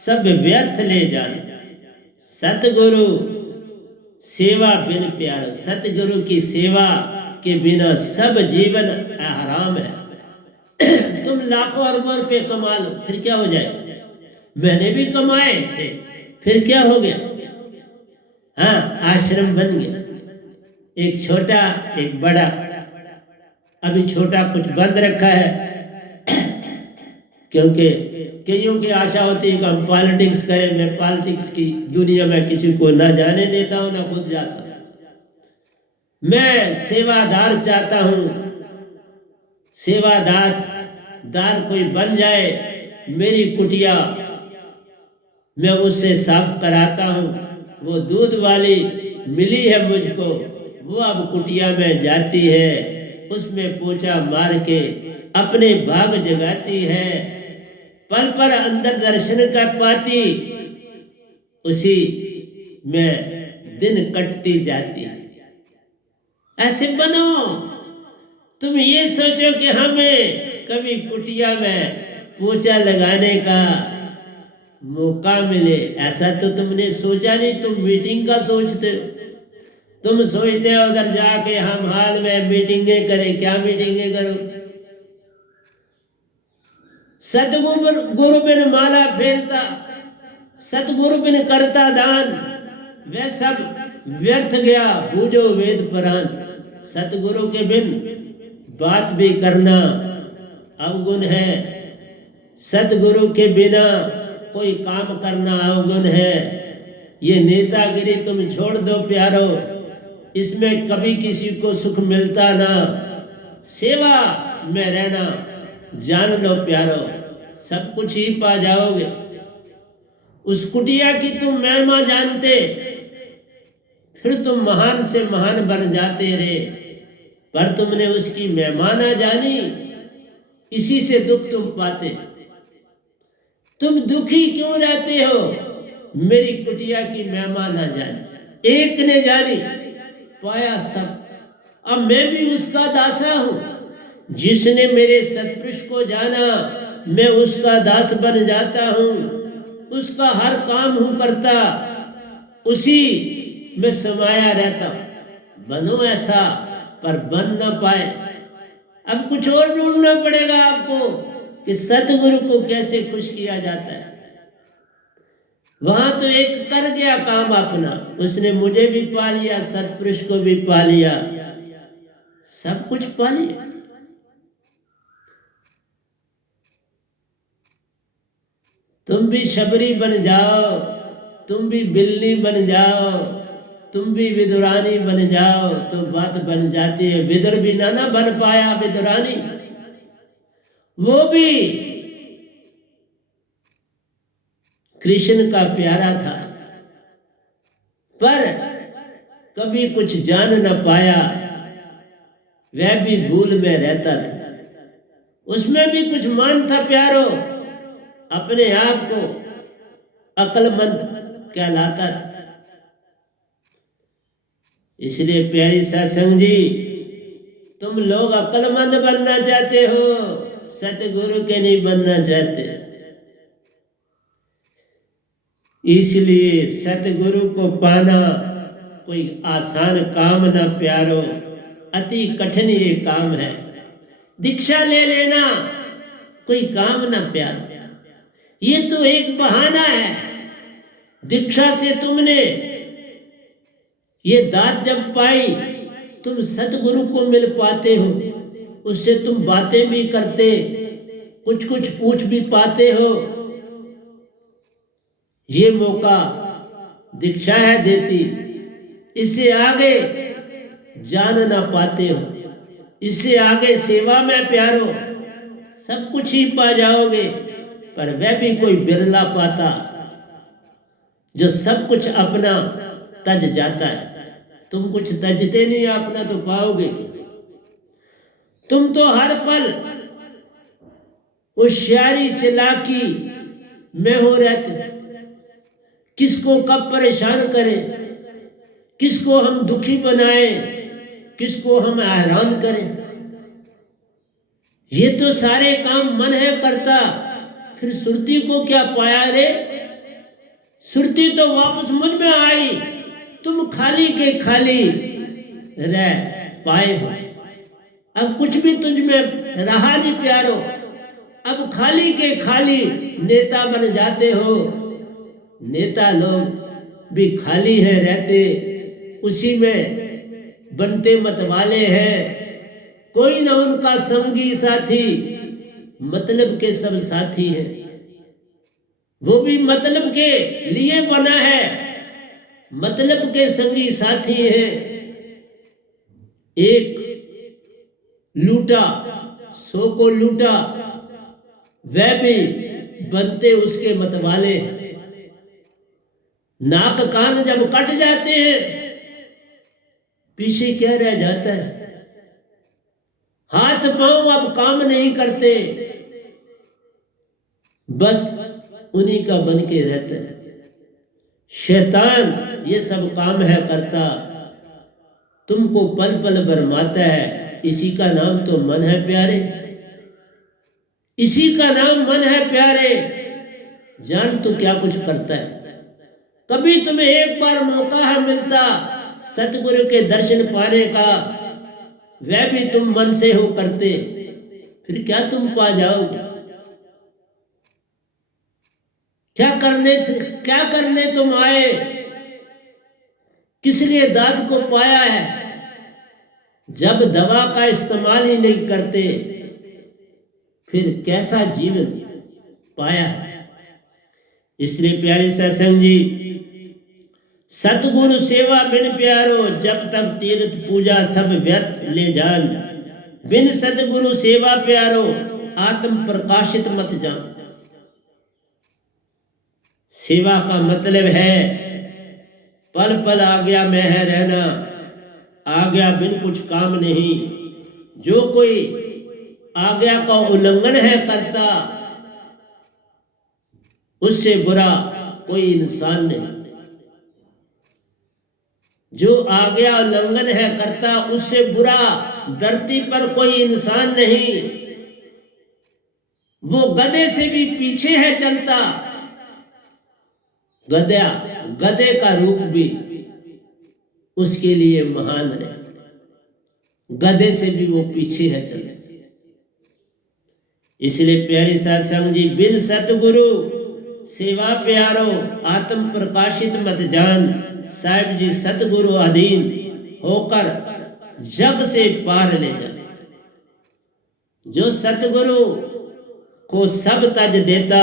सब व्यर्थ ले जाए। सतगुरु सेवा बिन प्यारो, सतगुरु की सेवा के बिना सब जीवन हराम है। तुम लाखों अरबों रुपए कमा लो, फिर क्या हो जाए। मैंने भी कमाए थे, फिर क्या हो गया। हाँ, आश्रम बन गया, एक छोटा एक बड़ा। अभी छोटा कुछ बंद रखा है क्योंकि कईयों की आशा होती है कि हम पॉलिटिक्स करें। मैं पॉलिटिक्स की दुनिया में किसी को ना जाने देता हूं, ना खुद जाता हूं। मैं सेवादार चाहता हूं, सेवादार कोई बन जाए। मेरी कुटिया मैं उससे साफ कराता हूं। वो दूध वाली मिली है मुझको, वो अब कुटिया में जाती है, उसमें पोछा मार के अपने भाग जगाती है। पल पर अंदर दर्शन कर पाती, उसी में दिन कटती जाती है। ऐसे बनो, तुम ये सोचो कि हमें कभी कुटिया में पोछा लगाने का मौका मिले, ऐसा तो तुमने सोचा नहीं। तुम मीटिंग का सोचते हो, तुम सोचते हो उधर जाके हम हाल में मीटिंगें करें। क्या मीटिंगें करो। सतगुरु बिन माला फेरता, सतगुरु बिन करता दान, वह सब व्यर्थ गया बूझो वेद पुराण। सतगुरु के बिन बात भी करना अवगुण है, सतगुरु के बिना कोई काम करना अवगुण है। ये नेतागिरी तुम छोड़ दो प्यारो, इसमें कभी किसी को सुख मिलता ना। सेवा में रहना जान लो प्यारो, सब कुछ ही पा जाओगे। उस कुटिया की तुम महिमा जानते, फिर तुम महान से महान बन जाते रे। पर तुमने उसकी महिमा ना जानी, इसी से दुख तुम पाते। तुम दुखी क्यों रहते हो? मेरी कुटिया की महिमा ना जानी, एक ने जानी पाया सब। अब मैं भी उसका दासा हूं। जिसने मेरे सत्पुरुष को जाना, मैं उसका दास बन जाता हूं। उसका हर काम हूं करता, उसी में समाया रहता। बनो ऐसा, पर बन ना पाए। अब कुछ और ढूंढना पड़ेगा आपको कि सतगुरु को कैसे खुश किया जाता है। वहां तो एक कर गया काम अपना, उसने मुझे भी पा लिया, सतपुरुष को भी पा लिया, सब कुछ पा लिया। तुम भी शबरी बन जाओ, तुम भी बिल्ली बन जाओ, तुम भी विदुरानी बन जाओ तो बात बन जाती है। विदुर भी ना बन पाया विदुरानी, वो भी कृष्ण का प्यारा था, पर कभी कुछ जान न पाया। वह भी भूल में रहता था, उसमें भी कुछ मान था प्यारो, अपने आप को अक्लमंद कहलाता था। इसलिए प्यारी सत्संग जी, तुम लोग अक्लमंद बनना चाहते हो, सतगुरु के नहीं बनना चाहते। इसलिए सतगुरु को पाना कोई आसान काम ना प्यारो, अति कठिन ये काम है। दीक्षा ले लेना कोई काम ना प्यारो, ये तो एक बहाना है। दीक्षा से तुमने ये दात जब पाई, तुम सतगुरु को मिल पाते हो, उससे तुम बातें भी करते, कुछ कुछ पूछ भी पाते हो। ये मौका दीक्षा है देती, इससे आगे जान ना पाते हो। इससे आगे सेवा में प्यारो सब कुछ ही पा जाओगे, पर वह भी कोई बिरला पाता जो सब कुछ अपना तज जाता है। तुम कुछ तजते नहीं, अपना तो पाओगे। तुम तो हर पल होशियारी चालाकी में हो रहते, किसको कब परेशान करें, किसको हम दुखी बनाएं, किसको हम हैरान करें। ये तो सारे काम मन है करता, फिर सुरती को क्या पाया रे? सुरती तो वापस मुझ में आई, तुम खाली के खाली रह पाए हो। अब कुछ भी तुझ में रहा नहीं प्यारो, अब खाली के खाली नेता बन जाते हो। नेता लोग भी खाली है रहते, उसी में बनते मतवाले हैं। कोई ना उनका संगी साथी, मतलब के सब साथी हैं। वो भी मतलब के लिए बना है, मतलब के संगी साथी हैं। एक लूटा 100 को लूटा, वह भी बनते उसके मतवाले हैं। नाक कान जब कट जाते हैं, पीछे क्या रह जाता है? हाथ पांव अब काम नहीं करते, बस उन्हीं का बन के रहता है। शैतान ये सब काम है करता, तुमको पल पल बरमाता है। इसी का नाम तो मन है प्यारे, इसी का नाम मन है प्यारे। जान तो क्या कुछ करता है। कभी तुम्हें एक बार मौका है मिलता सतगुरु के दर्शन पाने का, वह भी तुम मन से हो करते, फिर क्या तुम पा जाओगे? क्या करने तुम आए? किस लिए दाद को पाया है? जब दवा का इस्तेमाल ही नहीं करते, फिर कैसा जीवन पाया है? इसलिए प्यारे सत्संग जी, सतगुरु सेवा बिन प्यारो, जब तक तीर्थ पूजा सब व्यर्थ ले जान। बिन सतगुरु सेवा प्यारो, आत्म प्रकाशित मत जान। सेवा का मतलब है पल पल आज्ञा में है रहना, आज्ञा बिन कुछ काम नहीं। जो कोई आज्ञा का उल्लंघन है करता, उससे बुरा कोई इंसान नहीं। जो आज्ञा उल्लंघन है करता, उससे बुरा धरती पर कोई इंसान नहीं। वो गधे से भी पीछे है चलता। गधे का रूप भी उसके लिए महान है। गधे से भी वो पीछे है चलता। इसलिए प्यारे सत्संग जी, बिन सतगुरु सेवा प्यारो, आत्म प्रकाशित मत जान। साहिब जी सतगुरु अधीन होकर जग से पार ले जा। जो सतगुरु को सब तज देता,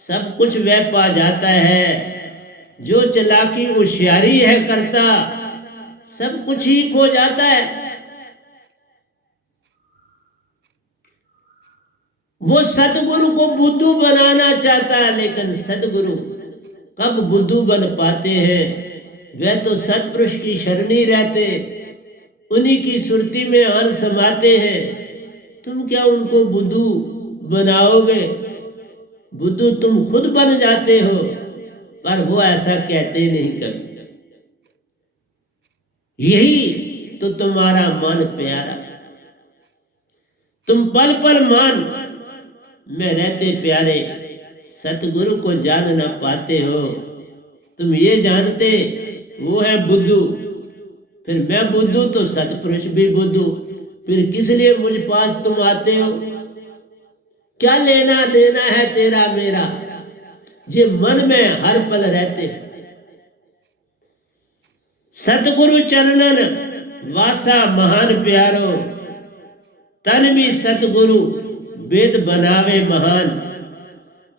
सब कुछ वह पा जाता है। जो चालाकी होशियारी है करता, सब कुछ ही खो जाता है। वो सतगुरु को बुद्धू बनाना चाहता है, लेकिन सतगुरु कब बुद्धू बन पाते हैं? वह तो सतपुरुष की शरणी रहते, उन्हीं की सुरती में अन समाते हैं। तुम क्या उनको बुद्धू बनाओगे? बुद्धू तुम खुद बन जाते हो, पर वो ऐसा कहते नहीं कभी। यही तो तुम्हारा मन प्यारा है। तुम पल पल मान में रहते प्यारे, सतगुरु को जान ना पाते हो। तुम ये जानते वो है बुद्धू, फिर मैं बुद्धू तो सतपुरुष भी बुद्धू। फिर किस लिए मुझ पास तुम आते हो? क्या लेना देना है तेरा मेरा, जे मन में हर पल रहते। सतगुरु चरणन वासा महान प्यारो, तन भी सतगुरु वेद बनावे महान।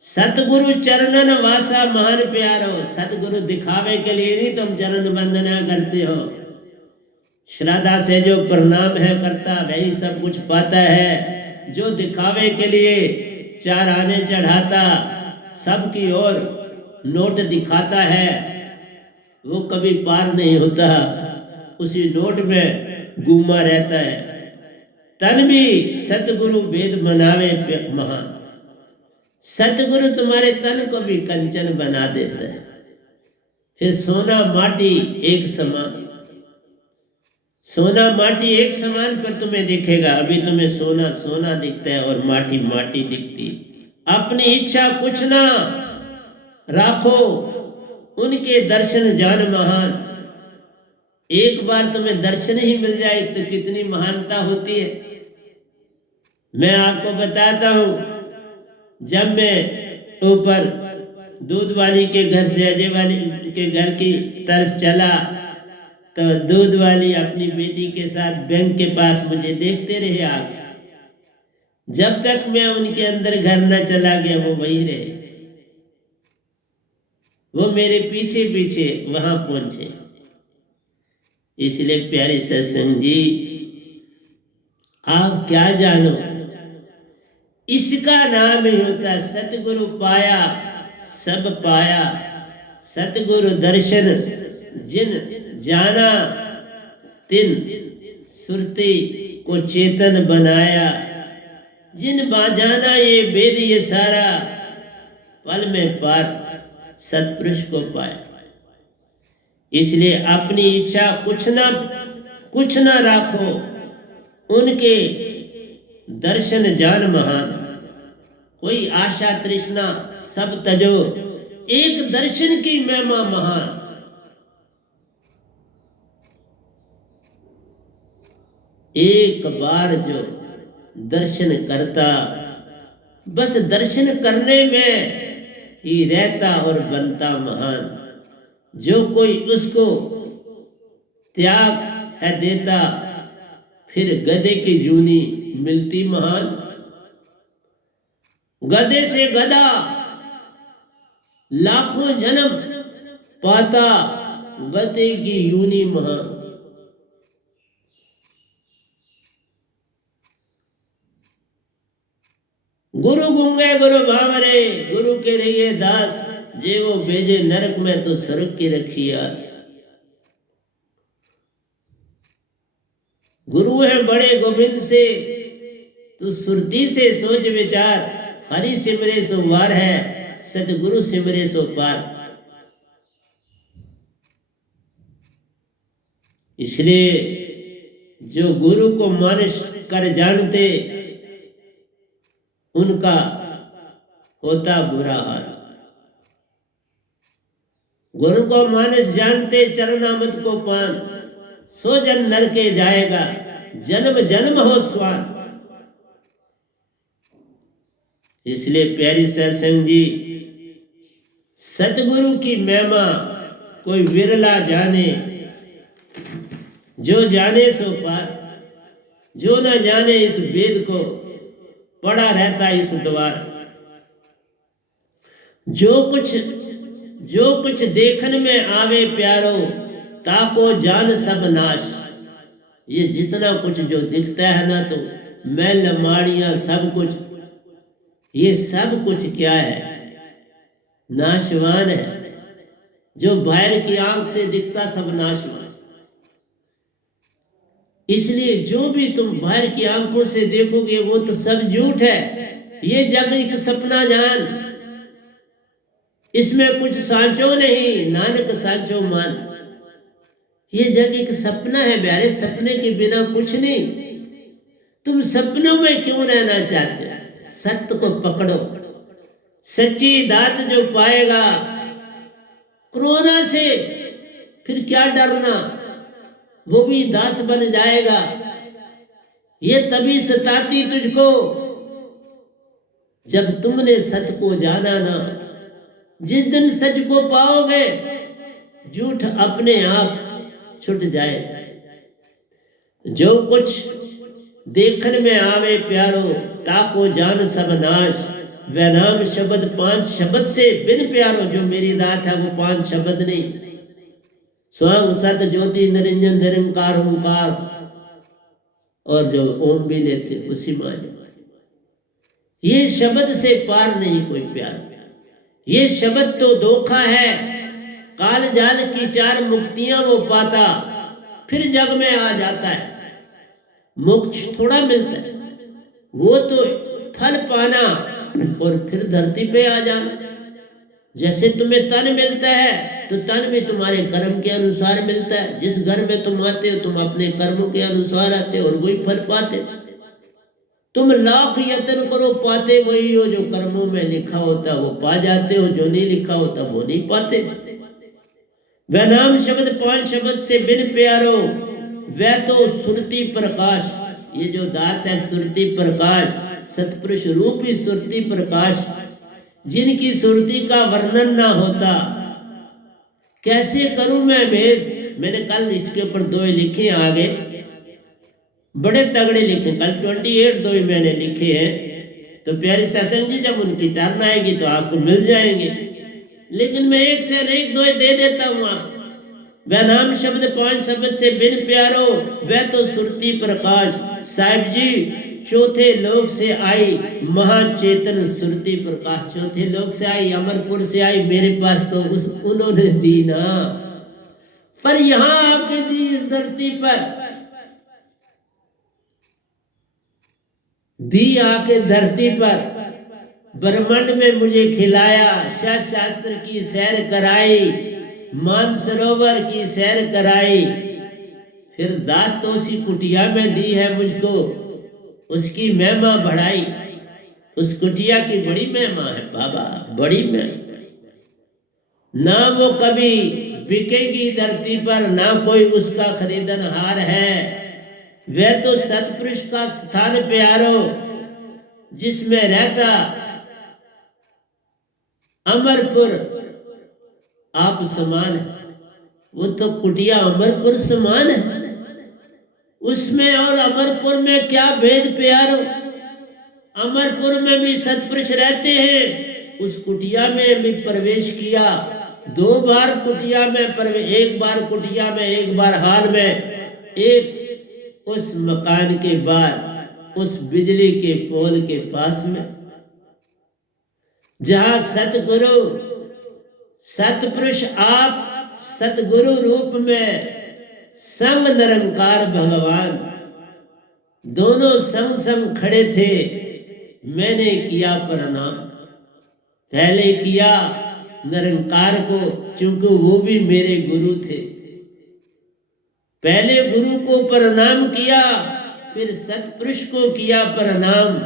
सतगुरु चरणन वासा महान प्यारो। सतगुरु दिखावे के लिए नहीं तुम चरण वंदना करते हो। श्रद्धा से जो प्रणाम है करता, वही सब कुछ पाता है। जो दिखावे के लिए चार आने चढ़ाता, सबकी ओर नोट दिखाता है, वो कभी पार नहीं होता, उसी नोट में गुमा रहता है। तन भी सतगुरु वेद बनावे महान। सतगुरु तुम्हारे तन को भी कंचन बना देता है। फिर सोना माटी एक समान, सोना माटी एक समान पर तुम्हें दिखेगा। अभी तुम्हें सोना सोना दिखता है और माटी माटी दिखती है। अपनी इच्छा कुछ ना राखो, उनके दर्शन जान महान। एक बार तुम्हें दर्शन ही मिल जाए तो कितनी महानता होती है। मैं आपको बताता हूं, जब मैं ऊपर दूध वाली के घर से अजय वाली के घर की तरफ चला, तो दूध वाली अपनी बेटी के साथ बैंक के पास मुझे देखते रहे आके। जब तक मैं उनके अंदर घर न चला गया, वो वहीं रहे। वो मेरे पीछे पीछे वहां पहुंचे। इसलिए प्यारे सत्संग जी, आप क्या जानो, इसका नाम ही होता सतगुरु पाया सब पाया। सतगुरु दर्शन जिन जाना, तिन सुरती को चेतन बनाया। जिन बाजाना ये वेद ये सारा, पल में पार सतपुरुष को पाया। इसलिए अपनी इच्छा कुछ ना राखो, उनके दर्शन जान महान। कोई आशा तृष्णा सब तजो, एक दर्शन की महिमा महान। एक बार जो दर्शन करता, बस दर्शन करने में ही रहता और बनता महान। जो कोई उसको त्याग है देता, फिर गधे की जूनी मिलती महान। गधे से गधा लाखों जन्म पाता, गधे की यूनी महान। गुरु गुंगे गुरु भावरे, गुरु के रहिए दास। जे वो भेजे नरक में तो स्वर्ग की रखी आस। गुरु है बड़े गोविंद से, तू सुरती से सोच विचार, हरि सिमरे सो वार है, सतगुरु सिमरे सो पार। इसलिए जो गुरु को मानस कर जानते, उनका होता बुरा हाल। गुरु को मानस जानते, चरणामृत को पान, सो जन नर के जाएगा, जन्म जन्म हो स्वान। इसलिए प्यारी सत्संग जी, सतगुरु की महिमा कोई विरला जाने, जो जाने सो पार। जो न जाने इस वेद को, पड़ा रहता इस द्वार। जो कुछ देखन में आवे प्यारो, ताको जान सब नाश। ये जितना कुछ जो दिखता है ना, तो मैल माड़ियां सब कुछ, ये सब कुछ क्या है? नाशवान है। जो बाहर की आंख से दिखता सब नाशवान। इसलिए जो भी तुम बाहर की आंखों से देखोगे वो तो सब झूठ है। ये जग एक सपना जान, इसमें कुछ सांचो नहीं, नानक सांचो मान। ये जग एक सपना है प्यारे, सपने के बिना कुछ नहीं। तुम सपनों में क्यों रहना चाहते हो? सत्य को पकड़ो। सच्ची दात जो पाएगा, कोरोना से फिर क्या डरना, वो भी दास बन जाएगा। ये तभी सताती तुझको जब तुमने सत्य को जाना ना। जिस दिन सच को पाओगे, झूठ अपने आप छुट जाए। जो कुछ देखन में आवे प्यारो, ताको जान सब नाश। वह नाम शब्द 5 शब्द से बिन प्यारो। जो मेरी दात है वो 5 शब्द नहीं, स्वयं सत ज्योति निरंजन निरंकार ओंकार, और जो ओम भी लेते उसी माने। ये शब्द से पार नहीं कोई प्यार। ये शब्द तो धोखा है। काल जाल की 4 मुक्तियां वो पाता, फिर जग में आ जाता है। मोक्ष थोड़ा मिलता है, वो तो फल पाना और फिर धरती पे आ जाना। जैसे तुम्हें तन मिलता है, तो तन भी तुम्हारे कर्म के अनुसार मिलता है। जिस घर में तुम आते हो, तुम अपने कर्मों के अनुसार आते हो और वही फल पाते। तुम लाख यत्न करो, पाते वही हो। जो कर्मों में लिखा होता वो पा जाते हो, जो नहीं लिखा होता वो नहीं पाते। वह नाम शब्द 5 शब्द से बिन प्यारो, वह तो सुरती प्रकाश। ये जो दात है सुरती प्रकाश, सतपुरुष रूपी सुरती प्रकाश, जिनकी सुरती का वर्णन ना होता। कैसे करूं मैं भेद? मैंने कल इसके ऊपर 2 लिखे आगे, बड़े तगड़े लिखे। कल 28 2 मैंने लिखे हैं। तो प्यारी सत्संग जी, जब उनकी टर्न आएगी तो आपको मिल जाएंगे। लेकिन मैं एक से नहीं 2 दे देता हूं आपको। वह नाम शब्द 5 शब्द से बिन प्यारो, वह तो सुरती प्रकाश। साहिब जी, चौथे लोक से आई महाचेतन सुरती प्रकाश। चौथे लोक से आई, अमरपुर से आई मेरे पास, तो उन्होंने दी ना। पर यहां आके दी इस धरती पर, दी आके धरती पर। ब्रह्मांड में मुझे खिलाया, शास्त्र की सैर कराई, मानसरोवर की सैर कराई। फिर दात तो उसी कुटिया में दी है मुझको, उसकी महिमा बढ़ाई। उस कुटिया की बड़ी महिमा है बाबा, बड़ी महिमा। ना वो कभी बिकेगी धरती पर, ना कोई उसका खरीदनहार है। वह तो सतपुरुष का स्थान प्यारो, जिसमें रहता अमरपुर आप समान है। वो तो कुटिया अमरपुर समान है। उसमें और अमरपुर में क्या भेद प्यारो? अमरपुर में भी सतपुरुष रहते हैं। उस कुटिया में भी प्रवेश किया। 2 बार कुटिया में प्रवेश, 1 बार कुटिया में, 1 बार हाल में। एक उस मकान के बाद उस बिजली के पोल के पास में, जहां सतगुरु सतपुरुष आप सतगुरु रूप में संग निरंकार भगवान, दोनों संग संग खड़े थे, मैंने किया प्रणाम। पहले किया निरंकार को, क्योंकि वो भी मेरे गुरु थे। पहले गुरु को प्रणाम किया, फिर सतपुरुष को किया प्रणाम।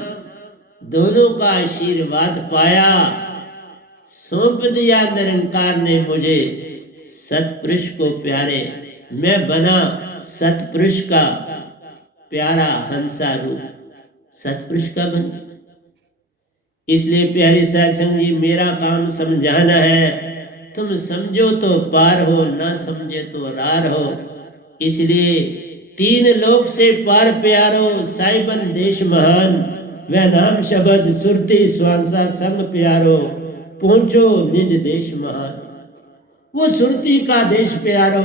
दोनों का आशीर्वाद पाया, सौंप दिया निरंकार ने मुझे सतपुरुष को प्यारे। मैं बना सतपुरुष का प्यारा हंसा रूप, सतपुरुष का बन गया। इसलिए प्यारे साध संग जी, मेरा काम समझाना है। तुम समझो तो पार हो, ना समझे तो रार हो। इसलिए तीन लोक से पार प्यारो, साइबन देश महान। वह नाम शब्द सुरती स्वांसा संग प्यारो, पहुंचो निज देश महान। वो सुरती का देश प्यारो,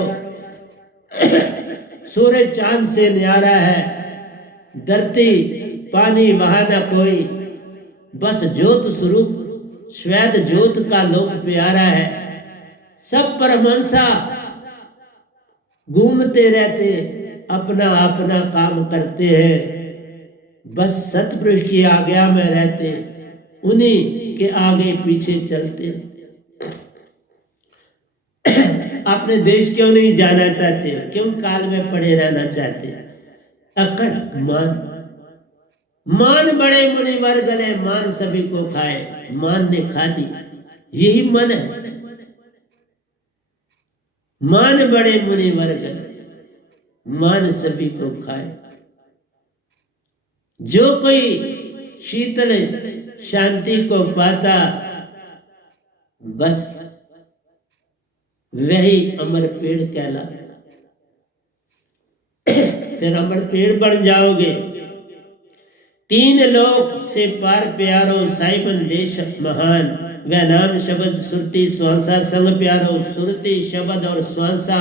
सूरज चांद से न्यारा है। धरती पानी वहां न कोई, बस ज्योत स्वरूप श्वेत ज्योत का लोक प्यारा है। सब परमहंसा घूमते रहते, अपना अपना काम करते हैं, बस सतपुरुष की आज्ञा में रहते, उन्हीं के आगे पीछे चलते। अपने देश क्यों नहीं जाना चाहते, क्यों काल में पड़े रहना चाहते? अकड़ मान, मान बड़े मुनिवर गले, मान सभी को खाए। मान ने खा दी, यही मन है। मान बड़े मुनिवर गले, मान सभी को खाए। जो कोई शीतल शांति को पाता, बस वही अमर पेड़ कहलाता। फिर अमर पेड़ बन जाओगे। तीन लोक से पार प्यारो, साइबन देश महान। वह नाम शब्द सुरती स्वांसा संग प्यारो। सुरती शब्द और स्वांसा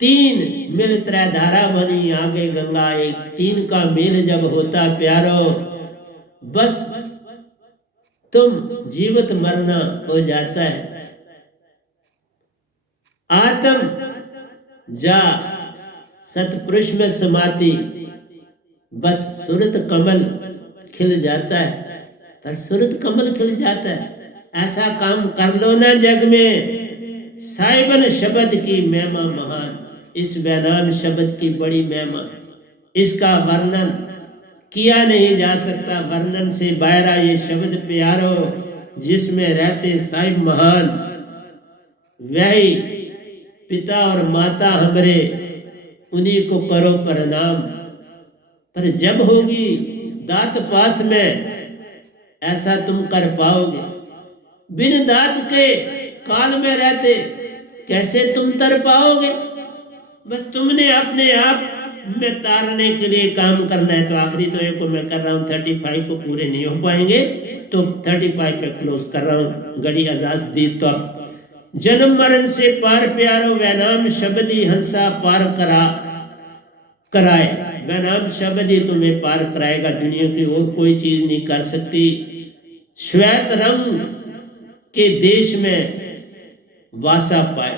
तीन मिल त्रय धारा बनी, आगे गंगा एक। तीन का मेल जब होता प्यारो, बस तुम जीवित मरना हो जाता है। आत्म जा सतपुरुष में समाती, बस सुरत कमल खिल जाता है। पर सुरत कमल खिल जाता है, ऐसा काम कर लो ना जग में। साइबन शब्द की महिमा महान, इस वैनाम शब्द की बड़ी महिमा, इसका वर्णन किया नहीं जा सकता। वर्णन से बाहरा ये शब्द प्यारो, जिसमें रहते साहिब महान। वही पिता और माता हमरे, उन्हीं को करो प्रणाम। पर जब होगी दात पास में, ऐसा तुम कर पाओगे। बिन दात के काल में रहते कैसे तुम तर पाओगे? बस तुमने अपने आप में तारने के लिए काम करना है। तो आखिरी तो एक को मैं कर रहा हूँ, 35 को पूरे नहीं हो पाएंगे, तो 35 पे क्लोज कर रहा हूँ। घड़ी आजाद दी तो अब जन्म मरण से पार प्यारो, वह नाम शब्दी हंसा पार कराए। वह नाम शब्द ही तुम्हें पार कराएगा, दुनिया की और कोई चीज नहीं कर सकती। श्वेत रंग के देश में वासा पाए,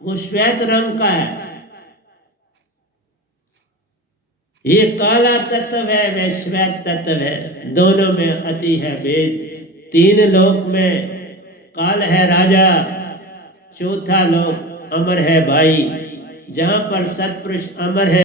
वो श्वेत रंग का है। ये काला तत्व है, वह श्वेत तत्व है, दोनों में अति है भेद। तीन लोक में काल है राजा, चौथा लोक अमर है भाई। जहां पर सतपुरुष अमर है,